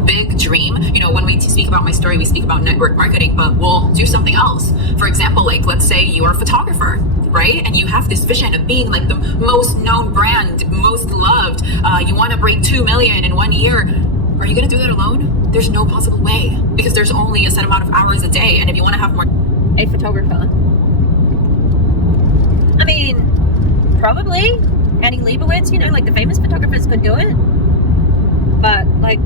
Big dream. You know, when we speak about my story, we speak about network marketing, but we'll do something else. For example, like, let's say you are a photographer, right? And you have this vision of being like the most known brand, most loved. You want to break 2 million in 1 year. Are you going to do that alone? There's no possible way, because there's only a set amount of hours a day. And if you want to have more... A photographer. I mean, probably Annie Leibovitz, you know, like the famous photographers could do it. But like,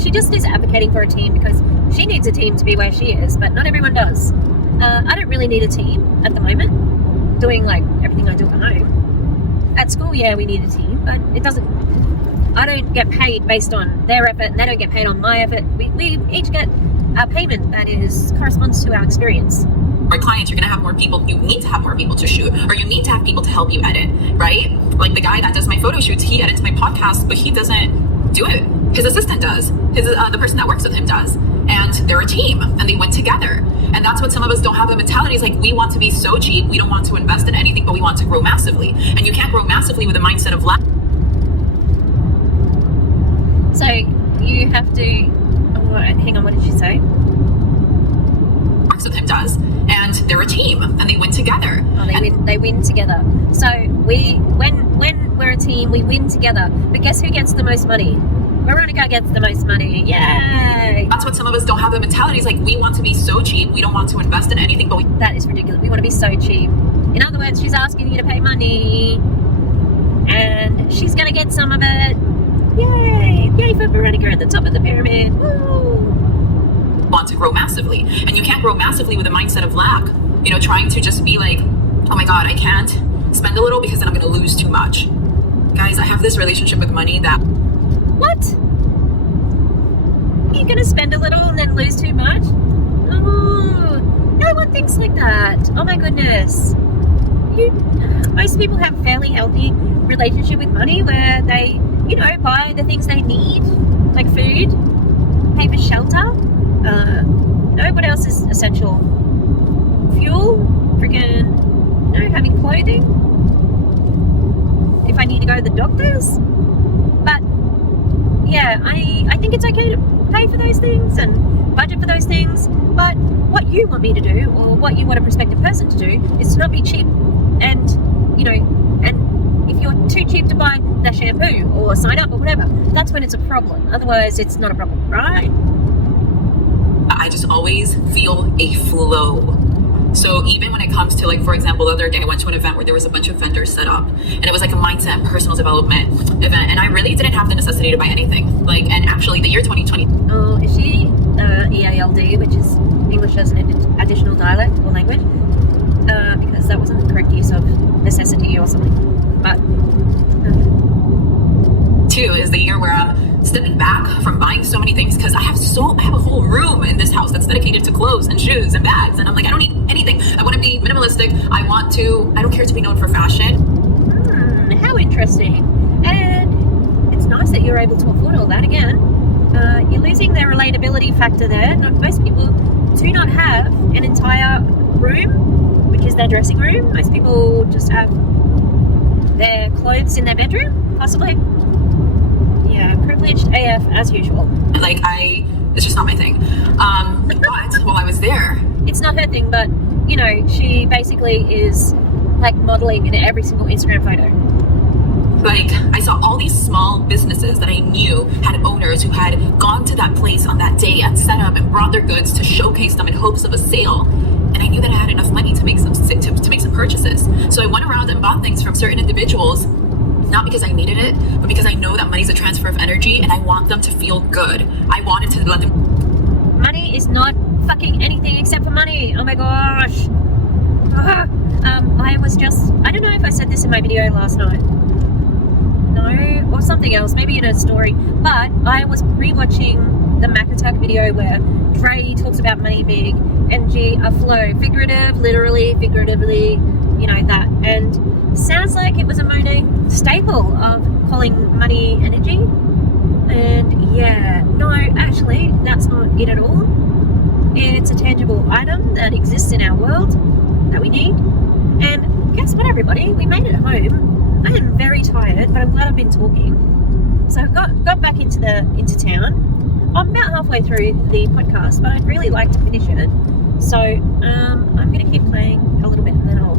she just is advocating for a team because she needs a team to be where she is, but not everyone does. I don't really need a team at the moment, doing like everything I do at home. At school, yeah, we need a team, but it doesn't, I don't get paid based on their effort, and they don't get paid on my effort. We each get a payment that corresponds to our experience. Our clients, you're going to have more people. You need to have more people to shoot, or you need to have people to help you edit, right? Like the guy that does my photo shoots, he edits my podcast, but he doesn't do it. His assistant does. The person that works with him does. And they're a team, and they win together. And that's what some of us don't have. The mentality is like, we want to be so cheap, we don't want to invest in anything, but we want to grow massively. And you can't grow massively with a mindset of lack. So you have to, hang on, what did she say? Works with him does. And they're a team, and they win together. Oh, they win together. So when we're a team, we win together. But guess who gets the most money? Veronica gets the most money. Yay! That's what some of us don't have. The mentality is like, we want to be so cheap, we don't want to invest in anything, but that is ridiculous. We want to be so cheap. In other words, she's asking you to pay money, and she's going to get some of it. Yay! Yay for Veronica at the top of the pyramid. Woo! Want to grow massively, and you can't grow massively with a mindset of lack. You know, trying to just be like, oh my God, I can't spend a little because then I'm going to lose too much. Guys, I have this relationship with money that... What? You're going to spend a little and then lose too much? Oh, no one thinks like that. Oh my goodness. Most people have a fairly healthy relationship with money where they, you know, buy the things they need, like food, pay for shelter. You know, what else is essential? Fuel, freaking, you know, having clothing. If I need to go to the doctors. But yeah, I think it's okay to pay for those things and budget for those things. But what you want me to do, or what you want a prospective person to do, is to not be cheap. And, you know, and if you're too cheap to buy the shampoo or sign up or whatever, that's when it's a problem. Otherwise, it's not a problem, right? I just always feel a flow. So even when it comes to, like, for example, the other day I went to an event where there was a bunch of vendors set up, and it was like a mindset and personal development event, and I really didn't have the necessity to buy anything. Like, and actually the year 2020. Oh, is she EALD, which is English as an additional dialect or language? Because that wasn't the correct use of necessity or something. But 2 is the year where I'm stepping back from buying so many things, because I have a whole room in this house that's dedicated to clothes and shoes and bags, and I'm like, I don't need anything. I want to be minimalistic. I don't care to be known for fashion. How interesting. And it's nice that you're able to afford all that. Again, you're losing their relatability factor there. Most people do not have an entire room, which is their dressing room. Most people just have their clothes in their bedroom, possibly. Yeah, privileged AF as usual. Like, it's just not my thing. But while I was there, it's not her thing, but you know, she basically is like modeling in every single Instagram photo. Like, I saw all these small businesses that I knew had owners who had gone to that place on that day and set up and brought their goods to showcase them in hopes of a sale. And I knew that I had enough money to make some purchases. So I went around and bought things from certain individuals, not because I needed it, but because I know that money is a transfer of energy, and I want them to feel good. I wanted to let them... Money is not fucking anything except for money. Oh my gosh. I was just, I don't know if I said this in my video last night. No, or something else, maybe in a story. But I was rewatching the Mac Attack video where Dre talks about money being energy, a flow, figurative, literally, figuratively, you know, that. And sounds like it was a Monet staple of calling money energy. And yeah, no, actually, that's not it at all. It's a tangible item that exists in our world that we need. And guess what, everybody? We made it home. I am very tired, but I'm glad I've been talking. So I got back into town. I'm about halfway through the podcast, but I'd really like to finish it. So I'm going to keep playing a little bit, and then I'll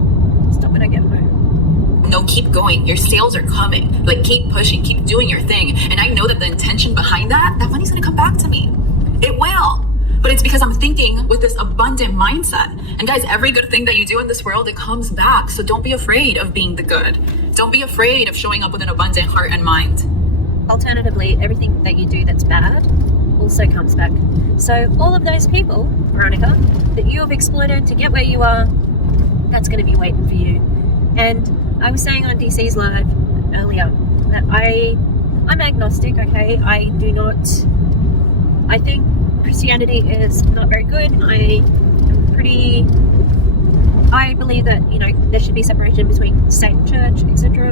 stop when I get home. No, keep going. Your sales are coming. Like, keep pushing, keep doing your thing. And I know that the intention behind that money's going to come back to me. It will. But it's because I'm thinking with this abundant mindset. And guys, every good thing that you do in this world, it comes back. So don't be afraid of being the good. Don't be afraid of showing up with an abundant heart and mind. Alternatively, everything that you do that's bad also comes back. So all of those people, Veronica, that you have exploited to get where you are, that's going to be waiting for you. And I was saying on DC's live earlier that I'm agnostic, okay? I think Christianity is not very good. I believe that, you know, there should be separation between state and church, etc.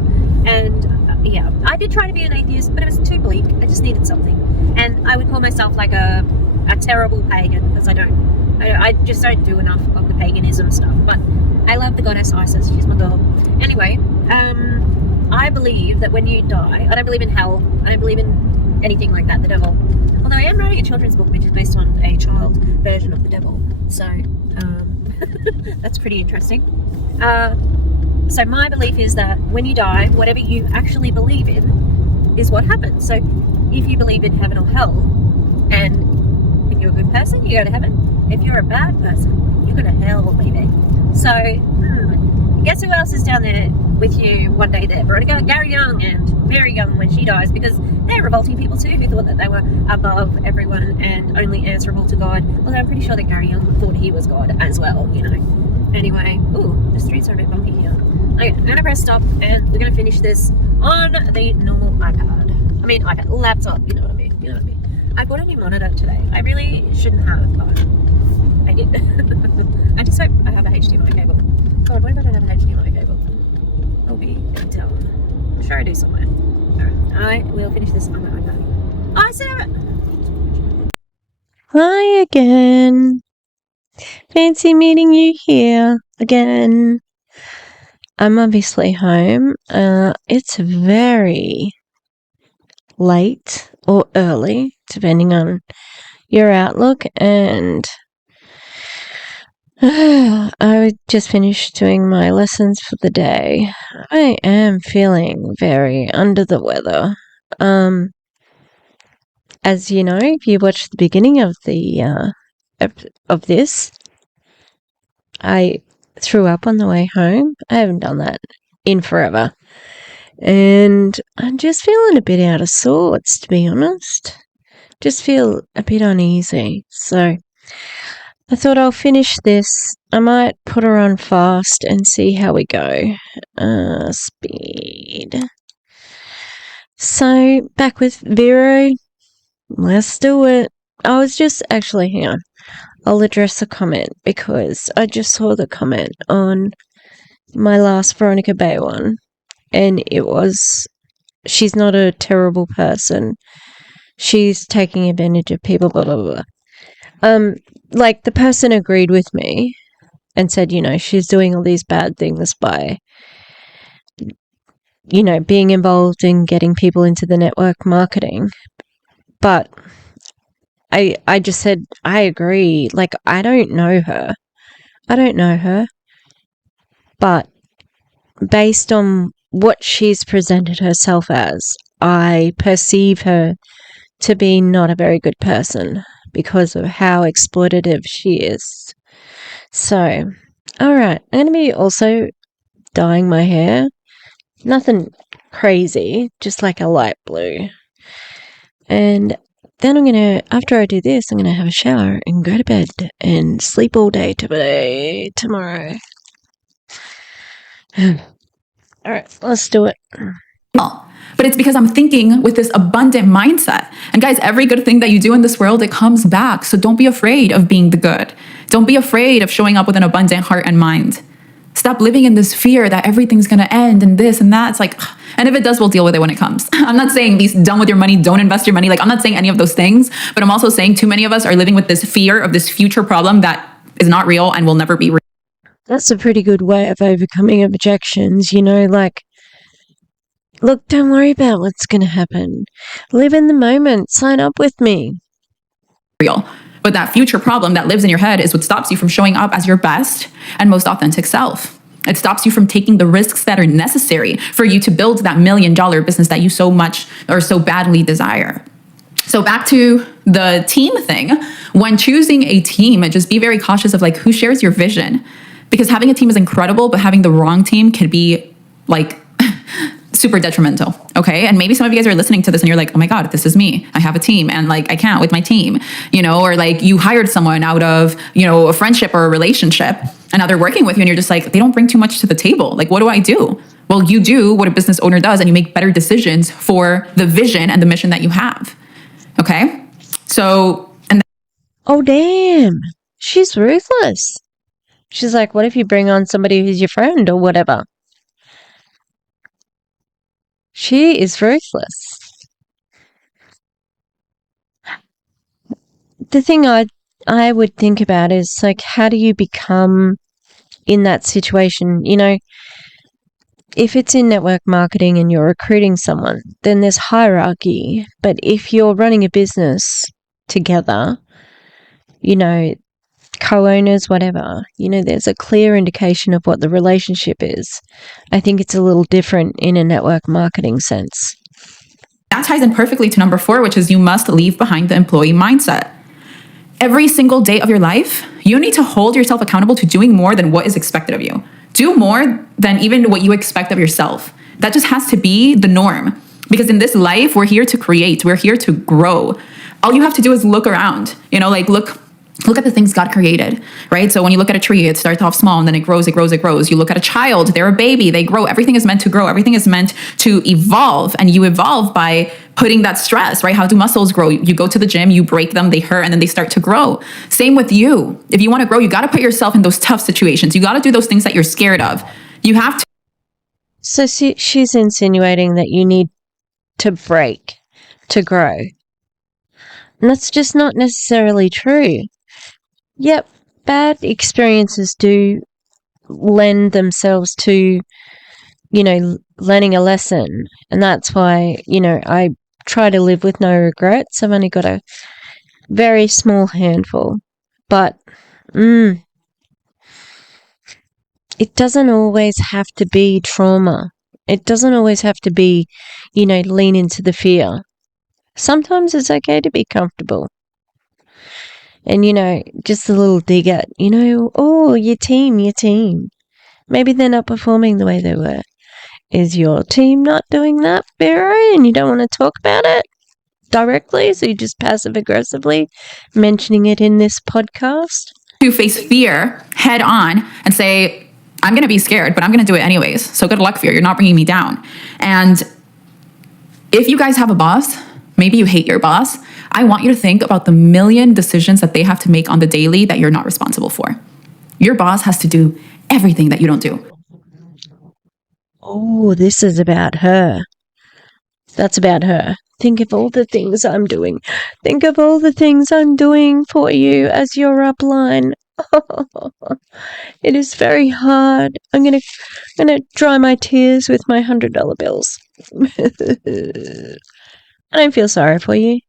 And yeah, I did try to be an atheist, but it was too bleak. I just needed something. And I would call myself like a terrible pagan, because I just don't do enough of the paganism stuff. But I love the goddess Isis. She's my girl. Anyway, I believe that when you die, I don't believe in hell. I don't believe in anything like that, the devil. Although I am writing a children's book which is based on a child version of the devil. So that's pretty interesting. So my belief is that when you die, whatever you actually believe in is what happens. So if you believe in heaven or hell, and if you're a good person, you go to heaven. If you're a bad person, you go to hell, baby. So guess who else is down there with you one day there, Veronica? Gary Young and Mary Young when she dies, because they're revolting people too who thought that they were above everyone and only answerable to God. Although I'm pretty sure that Gary Young thought he was God as well, you know. Anyway, ooh, the streets are a bit bumpy here. Okay, I'm gonna press stop and we're gonna finish this on the normal iPad. I mean iPad, laptop, you know what I mean, you know what I mean. I bought a new monitor today. I really shouldn't have, but I did. I just hope I have a HDMI cable. God, what if I don't have an HDMI cable? I'll be in town. I'm sure I do somewhere. Alright, I will finish this on my iPad. Oh, I said it! Hi again. Fancy meeting you here again. I'm obviously home. It's very late or early, depending on your outlook, and I just finished doing my lessons for the day. I am feeling very under the weather. As you know, if you watched the beginning of the of this, I threw up on the way home. I haven't done that in forever. And I'm just feeling a bit out of sorts, to be honest. Just feel a bit uneasy. So I thought I'll finish this. I might put her on fast and see how we go. Speed. So back with Vero. Let's do it. I was just actually, hang on. I'll address a comment because I just saw the comment on my last Veronica Bay one, and it was, she's not a terrible person. She's taking advantage of people, blah, blah, blah. Like, the person agreed with me and said, you know, she's doing all these bad things by, you know, being involved in getting people into the network marketing. But I just said, I agree. Like, I don't know her. But based on what she's presented herself as, I perceive her to be not a very good person because of how exploitative she is. So, alright, I'm going to be also dyeing my hair. Nothing crazy, just like a light blue. And then I'm going to, after I do this, I'm going to have a shower and go to bed and sleep all day tomorrow. All right, let's do it. But it's because I'm thinking with this abundant mindset. And guys, every good thing that you do in this world, it comes back. So don't be afraid of being the good. Don't be afraid of showing up with an abundant heart and mind. Stop living in this fear that everything's going to end and this and that. It's like, and if it does, we'll deal with it when it comes. I'm not saying be done with your money, don't invest your money. Like, I'm not saying any of those things, but I'm also saying too many of us are living with this fear of this future problem that is not real and will never be real. That's a pretty good way of overcoming objections, like, look, don't worry about what's going to happen. Live in the moment. Sign up with me. Real. But that future problem that lives in your head is what stops you from showing up as your best and most authentic self. It stops you from taking the risks that are necessary for you to build that $1 million business that you so much or so badly desire. So back to the team thing. When choosing a team, just be very cautious of like who shares your vision. Because having a team is incredible, but having the wrong team can be like super detrimental. Okay. And maybe some of you guys are listening to this and you're like, oh my God, this is me. I have a team and like I can't with my team, or like you hired someone out of, a friendship or a relationship and now they're working with you and you're just like, they don't bring too much to the table. Like, what do I do? Well, you do what a business owner does and you make better decisions for the vision and the mission that you have. Okay. So, Oh, damn. She's ruthless. She's like, what if you bring on somebody who's your friend or whatever? She is ruthless. The thing I would think about is like, how do you become in that situation? If it's in network marketing and you're recruiting someone, then there's hierarchy. But if you're running a business together, co-owners, whatever, there's a clear indication of what the relationship is. I think it's a little different in a network marketing sense. that ties in perfectly to number 4, which is you must leave behind the employee mindset. Every single day of your life, you need to hold yourself accountable to doing more than what is expected of you. Do more than even what you expect of yourself. That just has to be the norm. Because in this life, we're here to create. We're here to grow. All you have to do is look around, look at the things God created, right? So when you look at a tree, it starts off small and then it grows, it grows, it grows. You look at a child, they're a baby, they grow. Everything is meant to grow. Everything is meant to evolve. And you evolve by putting that stress, right? How do muscles grow? You go to the gym, you break them, they hurt, and then they start to grow. Same with you. If you want to grow, you got to put yourself in those tough situations. You got to do those things that you're scared of. You have to. So she's insinuating that you need to break to grow. And that's just not necessarily true. Yep, bad experiences do lend themselves to, learning a lesson. And that's why, I try to live with no regrets. I've only got a very small handful. But it doesn't always have to be trauma. It doesn't always have to be, lean into the fear. Sometimes it's okay to be comfortable. And, just a little dig at, oh, your team. Maybe they're not performing the way they were. Is your team not doing that, Vero? And you don't want to talk about it directly? So you're just passive-aggressively mentioning it in this podcast? To face fear head on and say, I'm going to be scared, but I'm going to do it anyways. So good luck, fear. You're not bringing me down. And if you guys have a boss, maybe you hate your boss, I want you to think about the million decisions that they have to make on the daily that you're not responsible for. Your boss has to do everything that you don't do. Oh, this is about her. That's about her. Think of all the things I'm doing. Think of all the things I'm doing for you as your upline. It is very hard. I'm gonna dry my tears with my $100 bills. I don't feel sorry for you.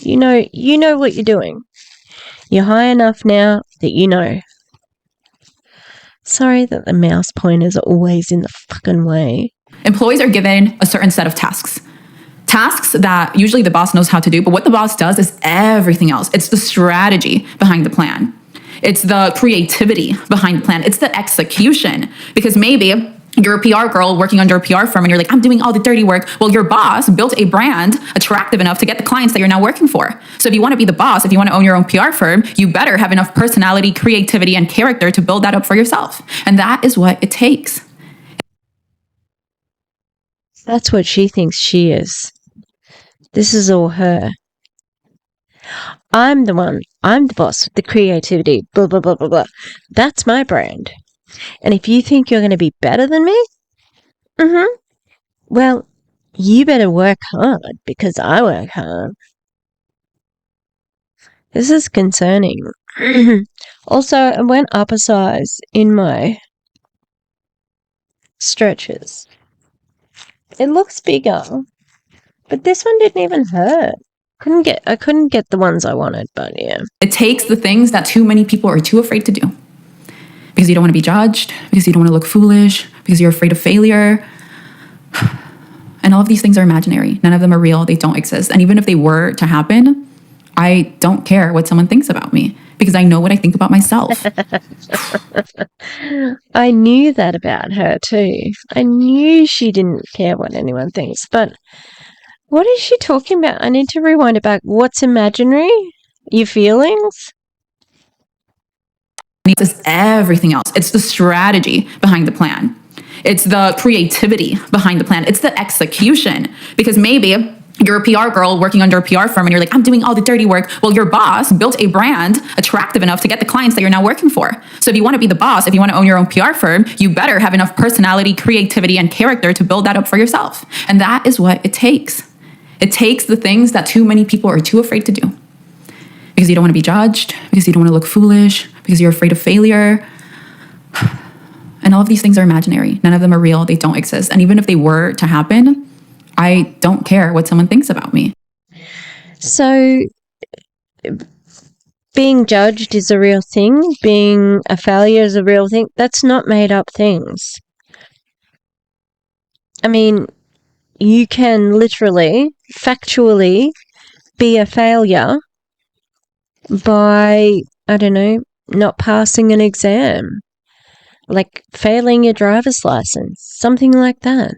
You know what you're doing. You're high enough now that you know. Sorry that the mouse pointer's always in the fucking way. Employees are given a certain set of tasks. Tasks that usually the boss knows how to do, but what the boss does is everything else. It's the strategy behind the plan. It's the creativity behind the plan. It's the execution. Because maybe you're a PR girl working under a PR firm and you're like, I'm doing all the dirty work. Well, your boss built a brand attractive enough to get the clients that you're now working for. So if you want to be the boss, if you want to own your own PR firm, you better have enough personality, creativity, and character to build that up for yourself. And that is what it takes. That's what she thinks she is. This is all her. I'm the one. I'm the boss. The creativity. Blah, blah, blah, blah, blah. That's my brand. And if you think you're going to be better than me, well, you better work hard because I work hard. This is concerning. Also, I went up a size in my stretches. It looks bigger, but this one didn't even hurt. I couldn't get the ones I wanted, but yeah. It takes the things that too many people are too afraid to do. Because you don't want to be judged, because you don't want to look foolish, because you're afraid of failure. And all of these things are imaginary. None of them are real. They don't exist. And even if they were to happen, I don't care what someone thinks about me because I know what I think about myself. I knew that about her too. I knew she didn't care what anyone thinks. But what is she talking about? I need to rewind it back. What's imaginary? Your feelings? It's everything else. It's the strategy behind the plan. It's the creativity behind the plan. It's the execution. Because maybe you're a PR girl working under a PR firm and you're like, I'm doing all the dirty work. Well, your boss built a brand attractive enough to get the clients that you're now working for. So if you want to be the boss, if you want to own your own PR firm, you better have enough personality, creativity, and character to build that up for yourself. And that is what it takes. It takes the things that too many people are too afraid to do. Because you don't want to be judged, because you don't want to look foolish, because you're afraid of failure. And all of these things are imaginary. None of them are real. They don't exist. And even if they were to happen, I don't care what someone thinks about me. So, being judged is a real thing. Being a failure is a real thing. That's not made up things. I mean, you can literally, factually be a failure by, I don't know, not passing an exam. Like failing your driver's license, something like that.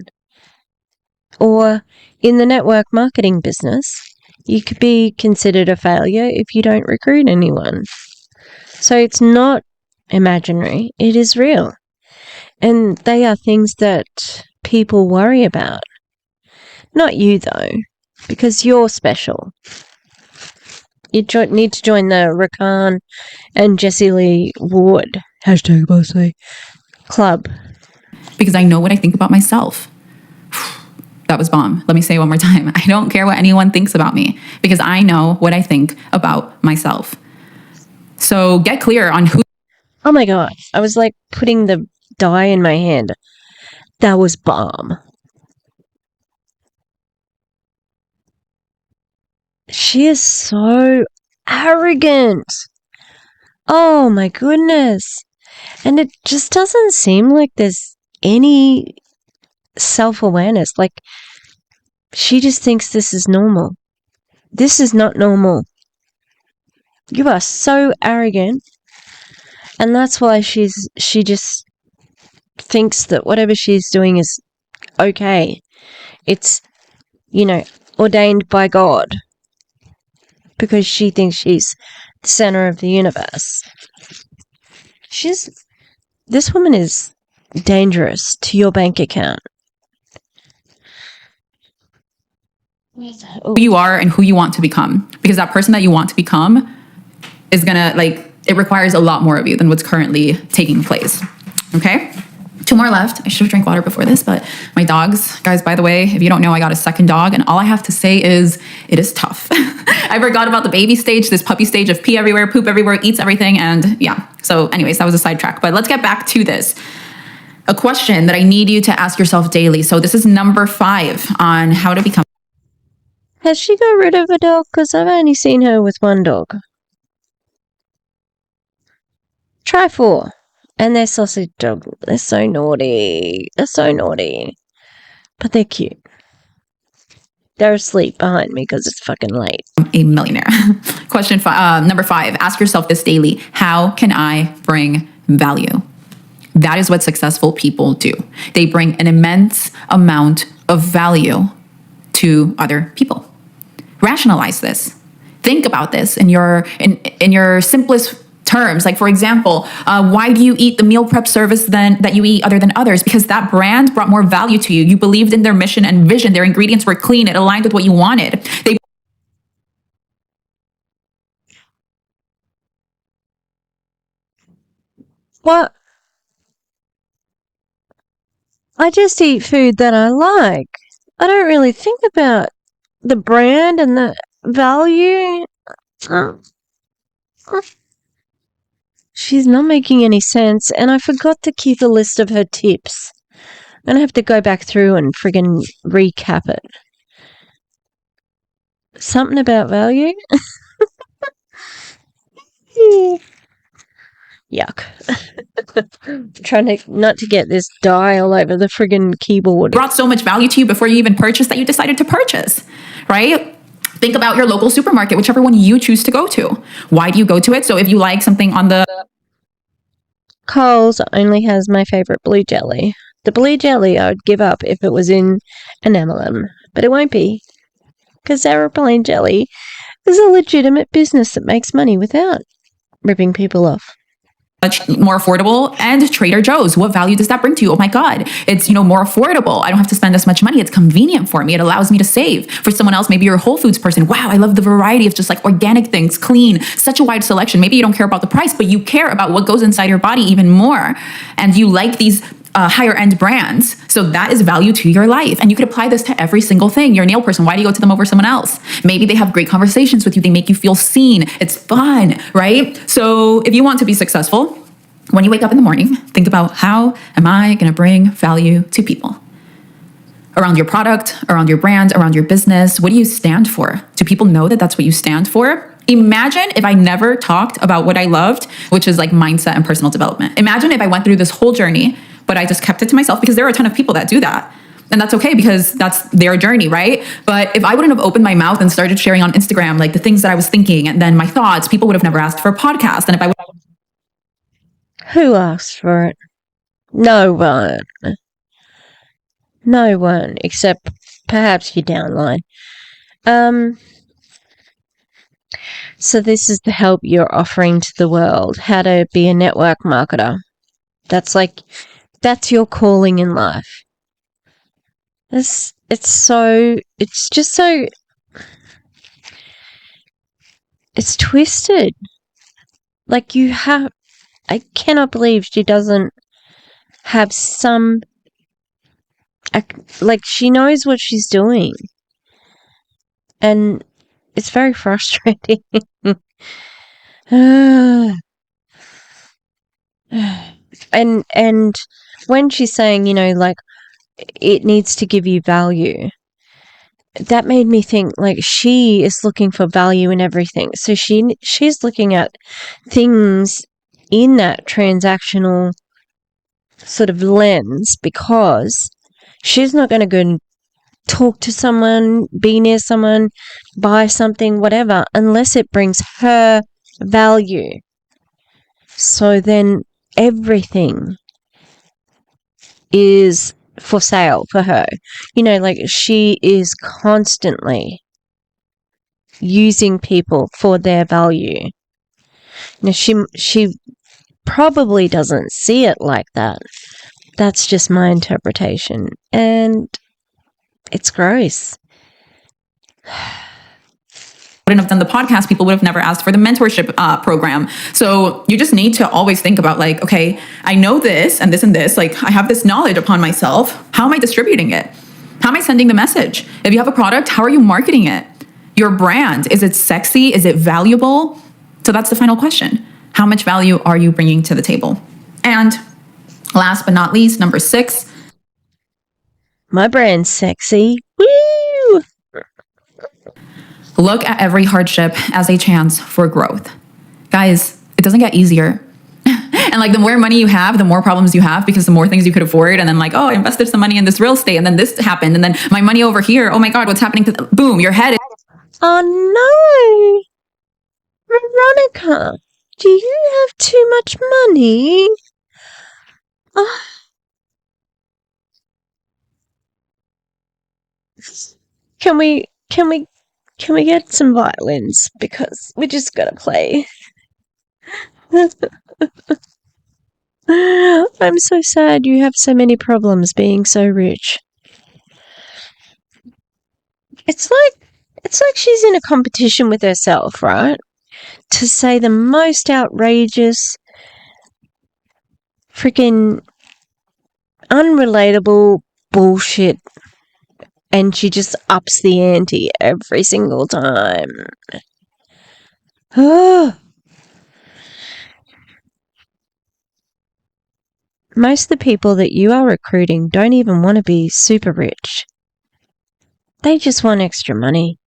Or in the network marketing business, you could be considered a failure if you don't recruit anyone. So it's not imaginary, it is real. And they are things that people worry about. Not you, though, because you're special. You need to join the Rakan and Jessie Lee Ward #bossy club. Because I know what I think about myself. That was bomb. Let me say it one more time. I don't care what anyone thinks about me because I know what I think about myself. So get clear on who. Oh my God. I was like putting the die in my hand. That was bomb. She is so arrogant. Oh my goodness. And it just doesn't seem like there's any self-awareness. Like, she just thinks this is normal. This is not normal. You are so arrogant. And that's why she just thinks that whatever she's doing is okay. It's, ordained by God. Because she thinks she's the center of the universe. This woman is dangerous to your bank account. Who you are and who you want to become. Because that person that you want to become is gonna, it requires a lot more of you than what's currently taking place. Okay? 2 more left. I should have drank water before this, but my dogs, guys, by the way, if you don't know, I got a second dog, and all I have to say is it is tough. I forgot about the baby stage, this puppy stage of pee everywhere, poop everywhere, eats everything, and yeah. So anyways, that was a sidetrack, but let's get back to this. A question that I need you to ask yourself daily. So this is number 5 on how to become. Has she got rid of a dog? Because I've only seen her with 1 dog. Try 4. And they're sausage dog. They're so naughty. They're so naughty. But they're cute. They're asleep behind me because it's fucking late. A millionaire. Question number 5. Ask yourself this daily. How can I bring value? That is what successful people do. They bring an immense amount of value to other people. Rationalize this. Think about this in your simplest terms. Like, for example, why do you eat the meal prep service that you eat other than others? Because that brand brought more value to you. You believed in their mission and vision. Their ingredients were clean. It aligned with what you wanted. What? I just eat food that I like. I don't really think about the brand and the value. She's not making any sense, and I forgot to keep a list of her tips. I'm gonna have to go back through and friggin' recap it. Something about value? Yuck. Trying to not to get this dye all over the friggin' keyboard. Brought so much value to you before you even purchased that you decided to purchase, right? Think about your local supermarket, whichever one you choose to go to. Why do you go to it? So if you like something on the Coles only has my favorite blue jelly. The blue jelly I would give up if it was in an MLM, but it won't be, because aeroplane jelly is a legitimate business that makes money without ripping people off. much more affordable, and Trader Joe's. What value does that bring to you? Oh my God, it's, more affordable. I don't have to spend as much money. It's convenient for me. It allows me to save. For someone else, maybe you're a Whole Foods person. Wow, I love the variety of just like organic things, clean, such a wide selection. Maybe you don't care about the price, but you care about what goes inside your body even more. And you like these higher end brands. So that is value to your life. And you could apply this to every single thing. You're a nail person. Why do you go to them over someone else? Maybe they have great conversations with you. They make you feel seen. It's fun, right? So if you want to be successful, when you wake up in the morning, think about, how am I going to bring value to people? Around your product, around your brand, around your business. What do you stand for? Do people know that that's what you stand for? Imagine if I never talked about what I loved, which is like mindset and personal development. Imagine if I went through this whole journey, but I just kept it to myself, because there are a ton of people that do that. And that's okay, because that's their journey, right? But if I wouldn't have opened my mouth and started sharing on Instagram, like the things that I was thinking and then my thoughts, people would have never asked for a podcast. And if I would, Who asked for it? No one. No one, except perhaps your downline. So this is the help you're offering to the world, how to be a network marketer. That's your calling in life. It's twisted. Like I cannot believe she doesn't have some, like, she knows what she's doing. And it's very frustrating. And when she's saying, like, it needs to give you value, that made me think, like, she is looking for value in everything. So she's looking at things in that transactional sort of lens, because she's not going to go and talk to someone, be near someone, buy something, whatever, unless it brings her value. So then everything is for sale for her. Like, she is constantly using people for their value. Now, she probably doesn't see it like that. That's just my interpretation. And it's gross. wouldn't have done the podcast, people would have never asked for the mentorship program. So you just need to always think about, like, okay, I know this and this and this, like, I have this knowledge upon myself. How am I distributing it? How am I sending the message? If you have a product, how are you marketing it? Your brand, is it sexy? Is it valuable? So that's the final question. How much value are you bringing to the table? And last but not least, number 6. My brand's sexy. Woo! Look at every hardship as a chance for growth. Guys, it doesn't get easier. And like, the more money you have, the more problems you have, because the more things you could afford. And then, like, oh, I invested some money in this real estate, and then this happened, and then my money over here, oh my God, what's happening to boom, your head is. Oh no! Veronica, do you have too much money? Oh. Can we get some violins? Because we just gotta play. I'm so sad you have so many problems being so rich. It's like she's in a competition with herself, right? To say the most outrageous, freaking unrelatable bullshit, and she just ups the ante every single time. Most of the people that you are recruiting don't even want to be super rich. They just want extra money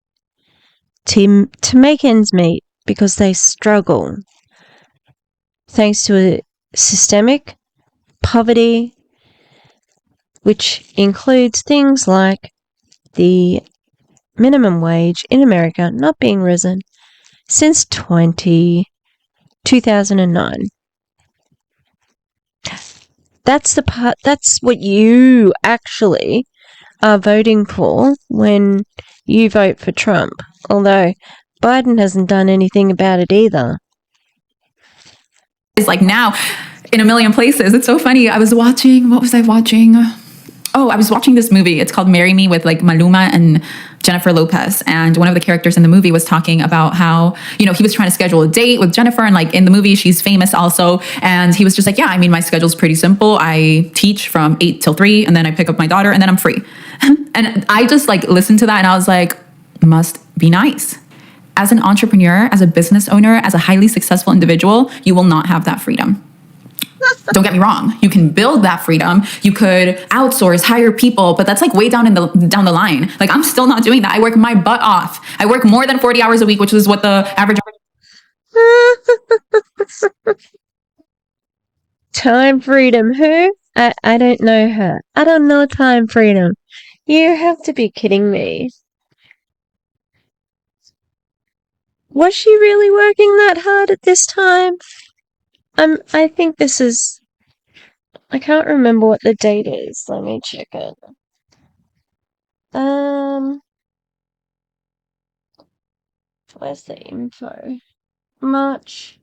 to make ends meet because they struggle thanks to a systemic poverty, which includes things like the minimum wage in America not being risen since 2009. That's what you actually are voting for when you vote for Trump. Although Biden hasn't done anything about it either. It's like now in a million places. It's so funny. What was I watching? Oh, I was watching this movie. It's called Marry Me with like Maluma and Jennifer Lopez. And one of the characters in the movie was talking about how, he was trying to schedule a date with Jennifer. And like in the movie, she's famous also. And he was just like, yeah, I mean, my schedule's pretty simple. I teach from 8 till 3 and then I pick up my daughter and then I'm free. And I just like listened to that and I was like, must be nice. As an entrepreneur, as a business owner, as a highly successful individual, you will not have that freedom. Don't get me wrong. You can build that freedom. You could outsource, hire people, but that's like way down the line. Like I'm still not doing that. I work my butt off. I work more than 40 hours a week, which is what the average. Time freedom. Who? I don't know her. I don't know time freedom. You have to be kidding me. Was she really working that hard at this time? I think this is... I can't remember what the date is. Let me check it. Where's the info? March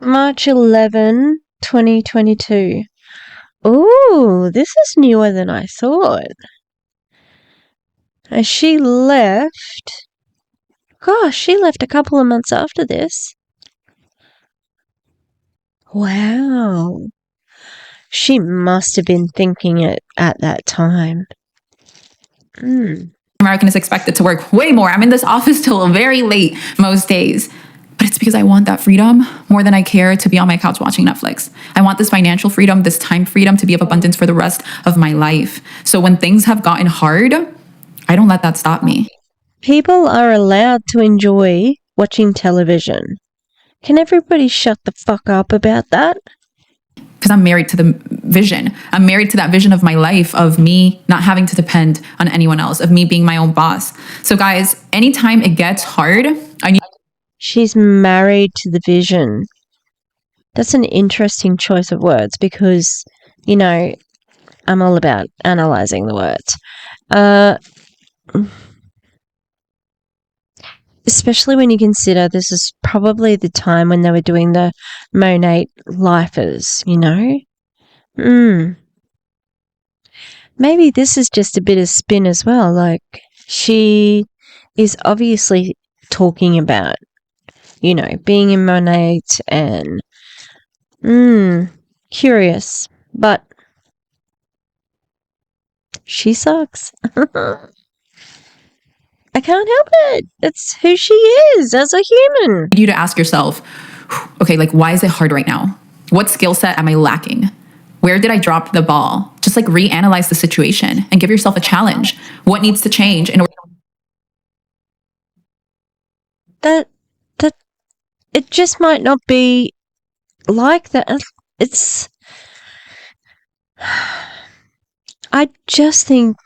11, 2022. Ooh, this is newer than I thought. And she left... Gosh, she left a couple of months after this. Wow. She must have been thinking it at that time. American is expected to work way more. I'm in this office till very late most days. But it's because I want that freedom more than I care to be on my couch watching Netflix. I want this financial freedom, this time freedom to be of abundance for the rest of my life. So when things have gotten hard, I don't let that stop me. People are allowed to enjoy watching television. Can everybody shut the fuck up about that? Because I'm married to the vision. I'm married to that vision of my life, of me not having to depend on anyone else, of me being my own boss. So guys, anytime it gets hard, She's married to the vision. That's an interesting choice of words because, I'm all about analysing the words. Especially when you consider this is probably the time when they were doing the Monate lifers, Maybe this is just a bit of spin as well. Like, she is obviously talking about, being in Monate and, curious. But she sucks. I can't help it. It's who she is as a human. You to ask yourself, okay, like why is it hard right now? What skill set am I lacking? Where did I drop the ball? Just like reanalyze the situation and give yourself a challenge. What needs to change in order? That it just might not be like that. I just think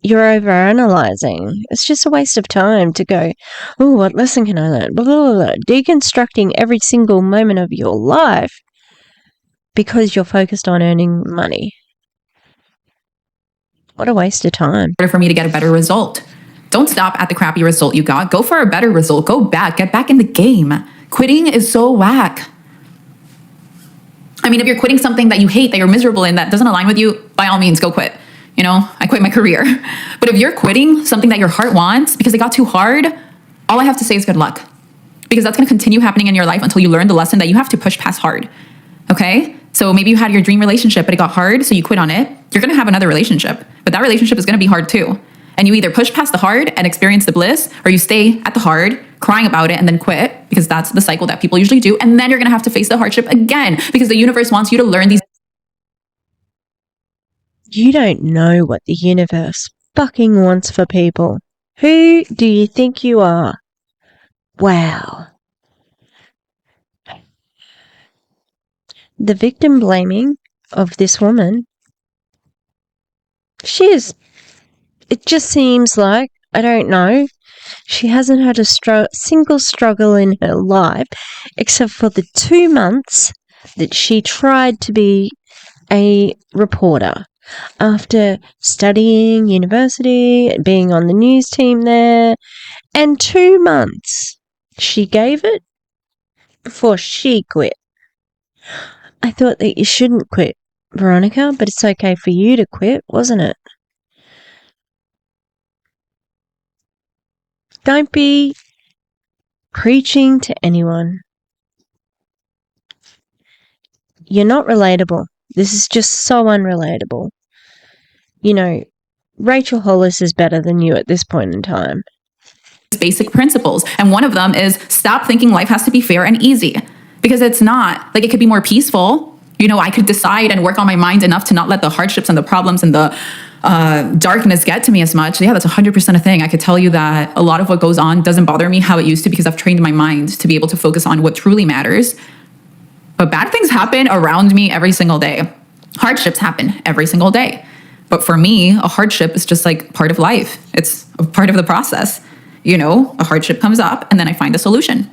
you're overanalyzing. It's just a waste of time to go, oh, what lesson can I learn? Blah, blah, blah. Deconstructing every single moment of your life because you're focused on earning money. What a waste of time. For me to get a better result. Don't stop at the crappy result you got. Go for a better result. Go back. Get back in the game. Quitting is so whack. I mean, if you're quitting something that you hate, that you're miserable in, that doesn't align with you, by all means, go quit. You know, I quit my career. But if you're quitting something that your heart wants because it got too hard, all I have to say is good luck. Because that's going to continue happening in your life until you learn the lesson that you have to push past hard. Okay? So maybe you had your dream relationship, but it got hard, so you quit on it. You're going to have another relationship, but that relationship is going to be hard too. And you either push past the hard and experience the bliss, or you stay at the hard, crying about it, and then quit, because that's the cycle that people usually do. And then you're going to have to face the hardship again, because the universe wants you to learn these. You don't know what the universe fucking wants for people. Who do you think you are? Wow. The victim blaming of this woman, it just seems like, I don't know, she hasn't had a single struggle in her life except for the 2 months that she tried to be a reporter after studying university and being on the news team there. And 2 months she gave it before she quit. I thought that you shouldn't quit, Veronica, but it's okay for you to quit, wasn't it? Don't be preaching to anyone. You're not relatable. This is just so unrelatable. You know, Rachel Hollis is better than you at this point in time. Basic principles. And one of them is stop thinking life has to be fair and easy, because it's not. Like, it could be more peaceful. You know, I could decide and work on my mind enough to not let the hardships and the problems and the darkness get to me as much. Yeah, that's 100% a thing. I could tell you that a lot of what goes on doesn't bother me how it used to, because I've trained my mind to be able to focus on what truly matters. But bad things happen around me every single day. Hardships happen every single day. But for me, a hardship is just like part of life. It's a part of the process. You know, a hardship comes up and then I find a solution.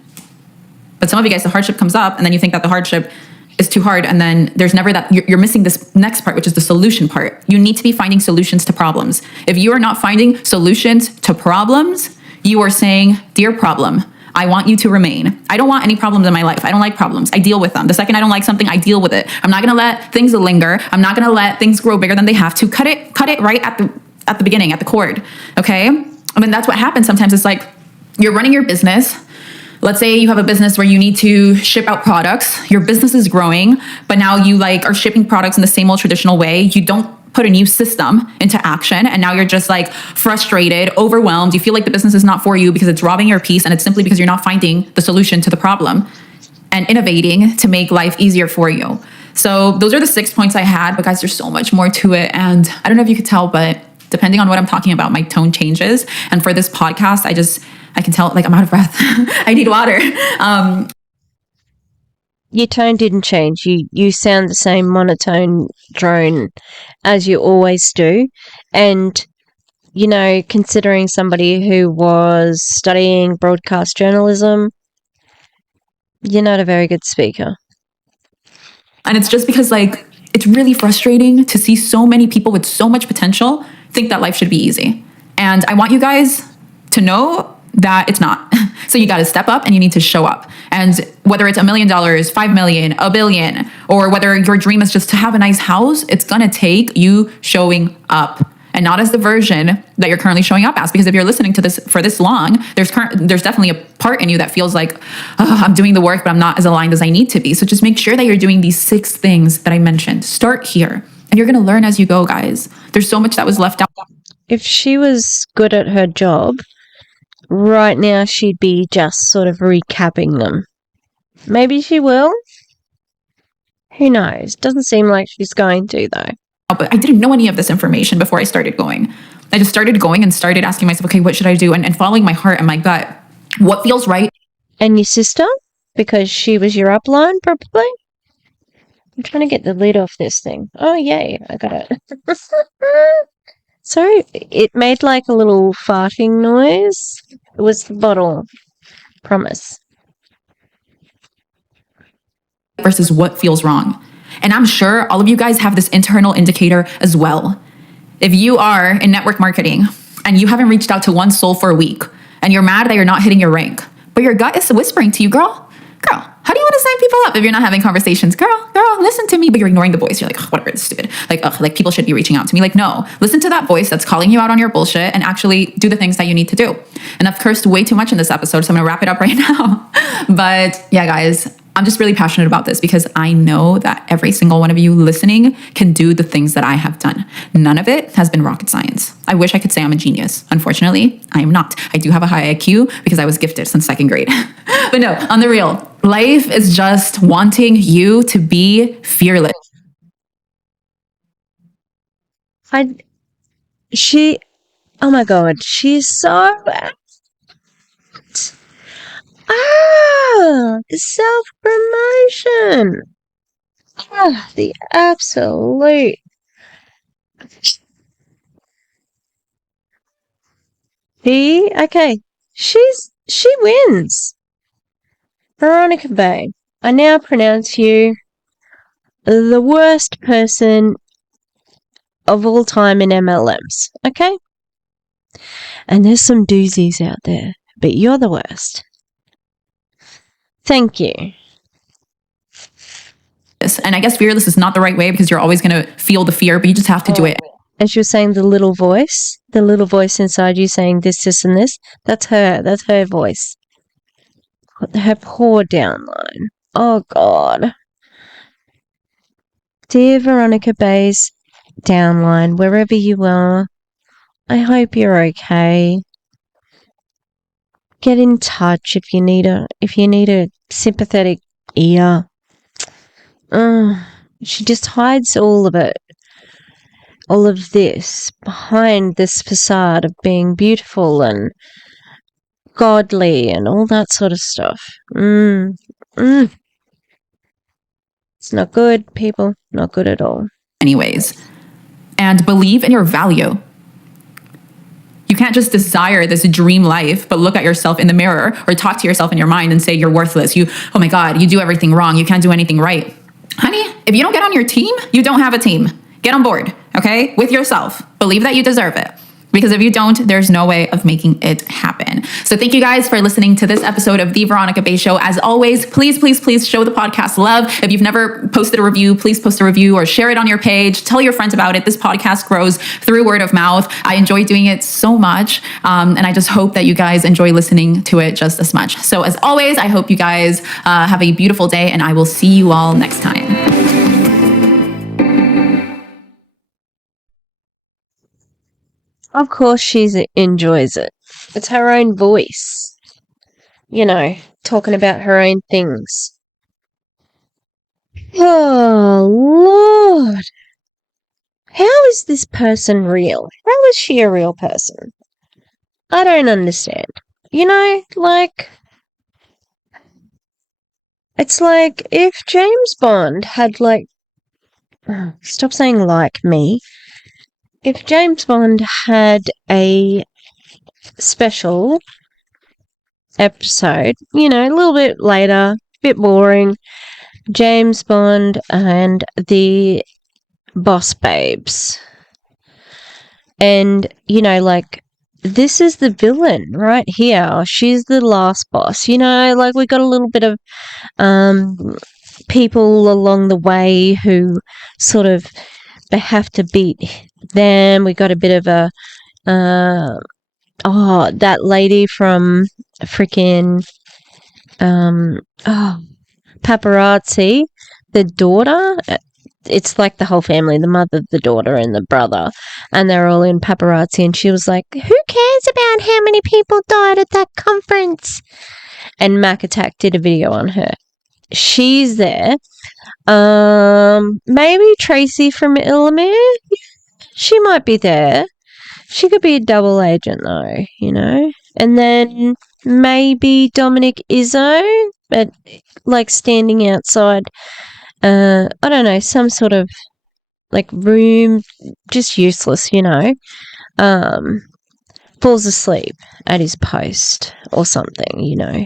But some of you guys, the hardship comes up and then you think that the hardship is too hard, and then there's never that, you're missing this next part, which is the solution part. You need to be finding solutions to problems. If you are not finding solutions to problems, you are saying, dear problem, I want you to remain. I don't want any problems in my life. I don't like problems. I deal with them. The second I don't like something, I deal with it. I'm not going to let things linger. I'm not going to let things grow bigger than they have to. Cut it right at the beginning, at the cord. Okay? I mean, that's what happens sometimes. It's like you're running your business. Let's say you have a business where you need to ship out products. Your business is growing, but now you are shipping products in the same old traditional way. You don't put a new system into action, and now you're just frustrated, overwhelmed. You feel like the business is not for you because it's robbing your peace, and it's simply because you're not finding the solution to the problem and innovating to make life easier for you. So those are the 6 points I had, but guys, there's so much more to it. And I don't know if you could tell, but depending on what I'm talking about, my tone changes. And for this podcast, I can tell I'm out of breath. I need water. Your tone didn't change. You sound the same monotone drone as you always do. And, you know, considering somebody who was studying broadcast journalism, you're not a very good speaker. And it's just because it's really frustrating to see so many people with so much potential think that life should be easy. And I want you guys to know that it's not. So you got to step up and you need to show up. And whether it's $1 million, 5 million, $1 billion, or whether your dream is just to have a nice house, it's going to take you showing up, and not as the version that you're currently showing up as. Because if you're listening to this for this long, there's definitely a part in you that feels like, oh, I'm doing the work, but I'm not as aligned as I need to be. So just make sure that you're doing these 6 things that I mentioned. Start here, and you're going to learn as you go, guys. There's so much that was left out. If she was good at her job, right now she'd be just sort of recapping them. Maybe she will. Who knows? Doesn't seem like she's going to, though. But I didn't know any of this information before I started going. I just started going and started asking myself, okay, what should I do? And following my heart and my gut. What feels right? And your sister? Because she was your upline, probably? I'm trying to get the lid off this thing. Oh, yay. I got it. Sorry, it made a little farting noise. It was the bottle. Promise. Versus what feels wrong. And I'm sure all of you guys have this internal indicator as well. If you are in network marketing and you haven't reached out to one soul for a week and you're mad that you're not hitting your rank, but your gut is whispering to you, girl, how do you want to sign people up if you're not having conversations. Girl, listen to me, but you're ignoring the voice. You're like, whatever, it's stupid. Like people should be reaching out to me. Like, no, listen to that voice that's calling you out on your bullshit and actually do the things that you need to do. And I've cursed way too much in this episode, so I'm gonna wrap it up right now. But yeah, guys, I'm just really passionate about this because I know that every single one of you listening can do the things that I have done. None of it has been rocket science. I wish I could say I'm a genius. Unfortunately, I am not. I do have a high IQ because I was gifted since 2nd grade. But no, on the real, life is just wanting you to be fearless. Oh my God, she's so self-promotion. The absolute. Okay, she wins. Veronica Bay, I now pronounce you the worst person of all time in MLMs, okay? And there's some doozies out there, but you're the worst. Thank you. And I guess fearless is not the right way because you're always going to feel the fear, but you just have to do it. As you're saying, the little voice inside you saying this, and this, that's her voice. Her poor downline. Oh, God. Dear Veronica Bay's downline, wherever you are, I hope you're okay. Get in touch if you need a sympathetic ear. She just hides all of it. All of this behind this facade of being beautiful and godly and all that sort of stuff. It's not good, people. Not good at all. Anyways, and believe in your value. You can't just desire this dream life, but look at yourself in the mirror or talk to yourself in your mind and say you're worthless. Oh my God, you do everything wrong. You can't do anything right. Honey, if you don't get on your team, you don't have a team. Get on board, okay? With yourself. Believe that you deserve it. Because if you don't, there's no way of making it happen. So thank you guys for listening to this episode of The Veronica Bay Show. As always, please show the podcast love. If you've never posted a review, please post a review or share it on your page. Tell your friends about it. This podcast grows through word of mouth. I enjoy doing it so much. And I just hope that you guys enjoy listening to it just as much. So as always, I hope you guys have a beautiful day and I will see you all next time. Of course she enjoys it. It's her own voice. You know, talking about her own things. Oh, Lord. How is this person real? How is she a real person? I don't understand. You know, like, it's like if James Bond had, like, stop saying like me. If James Bond had a special episode, you know, a little bit later, a bit boring, James Bond and the Boss Babes. And, you know, like, this is the villain right here. She's the last boss. You know, like, we got a little bit of people along the way who sort of they have to beat them. We got a bit of a that lady from freaking Paparazzi, the daughter. It's like the whole family, the mother, the daughter, and the brother, and they're all in Paparazzi. And she was like, "Who cares about how many people died at that conference?" And Mac Attack did a video on her. She's there. Maybe Tracy from Illamere. She might be there. She could be a double agent though, you know. And then maybe Dominic Izzo, but like standing outside. I don't know, some sort of like room, just useless, you know. Falls asleep at his post or something, you know,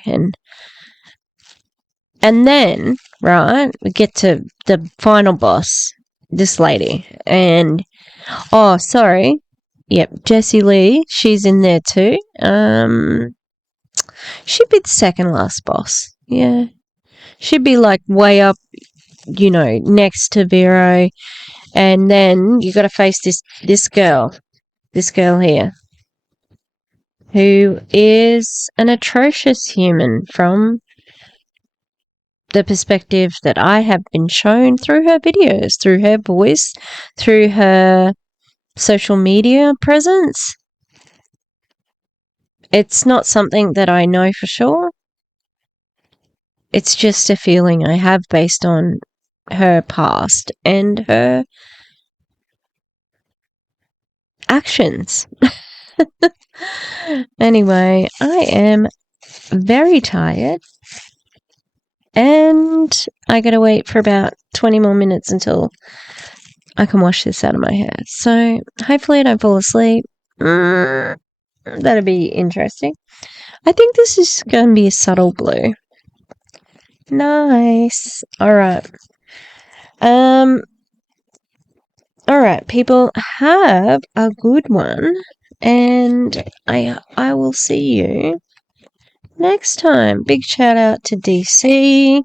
and then, right, we get to the final boss, this lady, and, oh, sorry, yep, Jessie Lee, she's in there too. She'd be the second last boss, yeah. She'd be like way up, next to Vero. And then you got to face this girl here, who is an atrocious human from the perspective that I have been shown through her videos, through her voice, through her social media presence. It's not something that I know for sure. It's just a feeling I have based on her past and her actions. Anyway, I am very tired. And I gotta wait for about 20 more minutes until I can wash this out of my hair. So hopefully I don't fall asleep. That'll be interesting. I think this is going to be a subtle blue. Nice. Alright. Alright, people, have a good one. And I will see you next time. Big shout out to DC.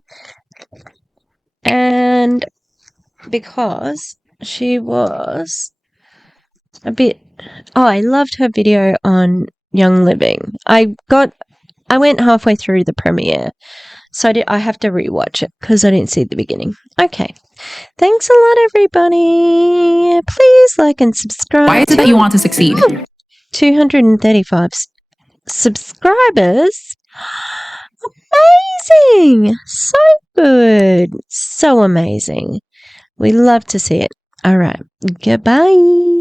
And because she was a bit... Oh, I loved her video on Young Living. I went halfway through the premiere, so I have to rewatch it because I didn't see the beginning. Okay. Thanks a lot, everybody. Please like and subscribe. Why is it that you want to succeed? 235 subscribers. Amazing. So good. So amazing. We love to see it. All right. Goodbye.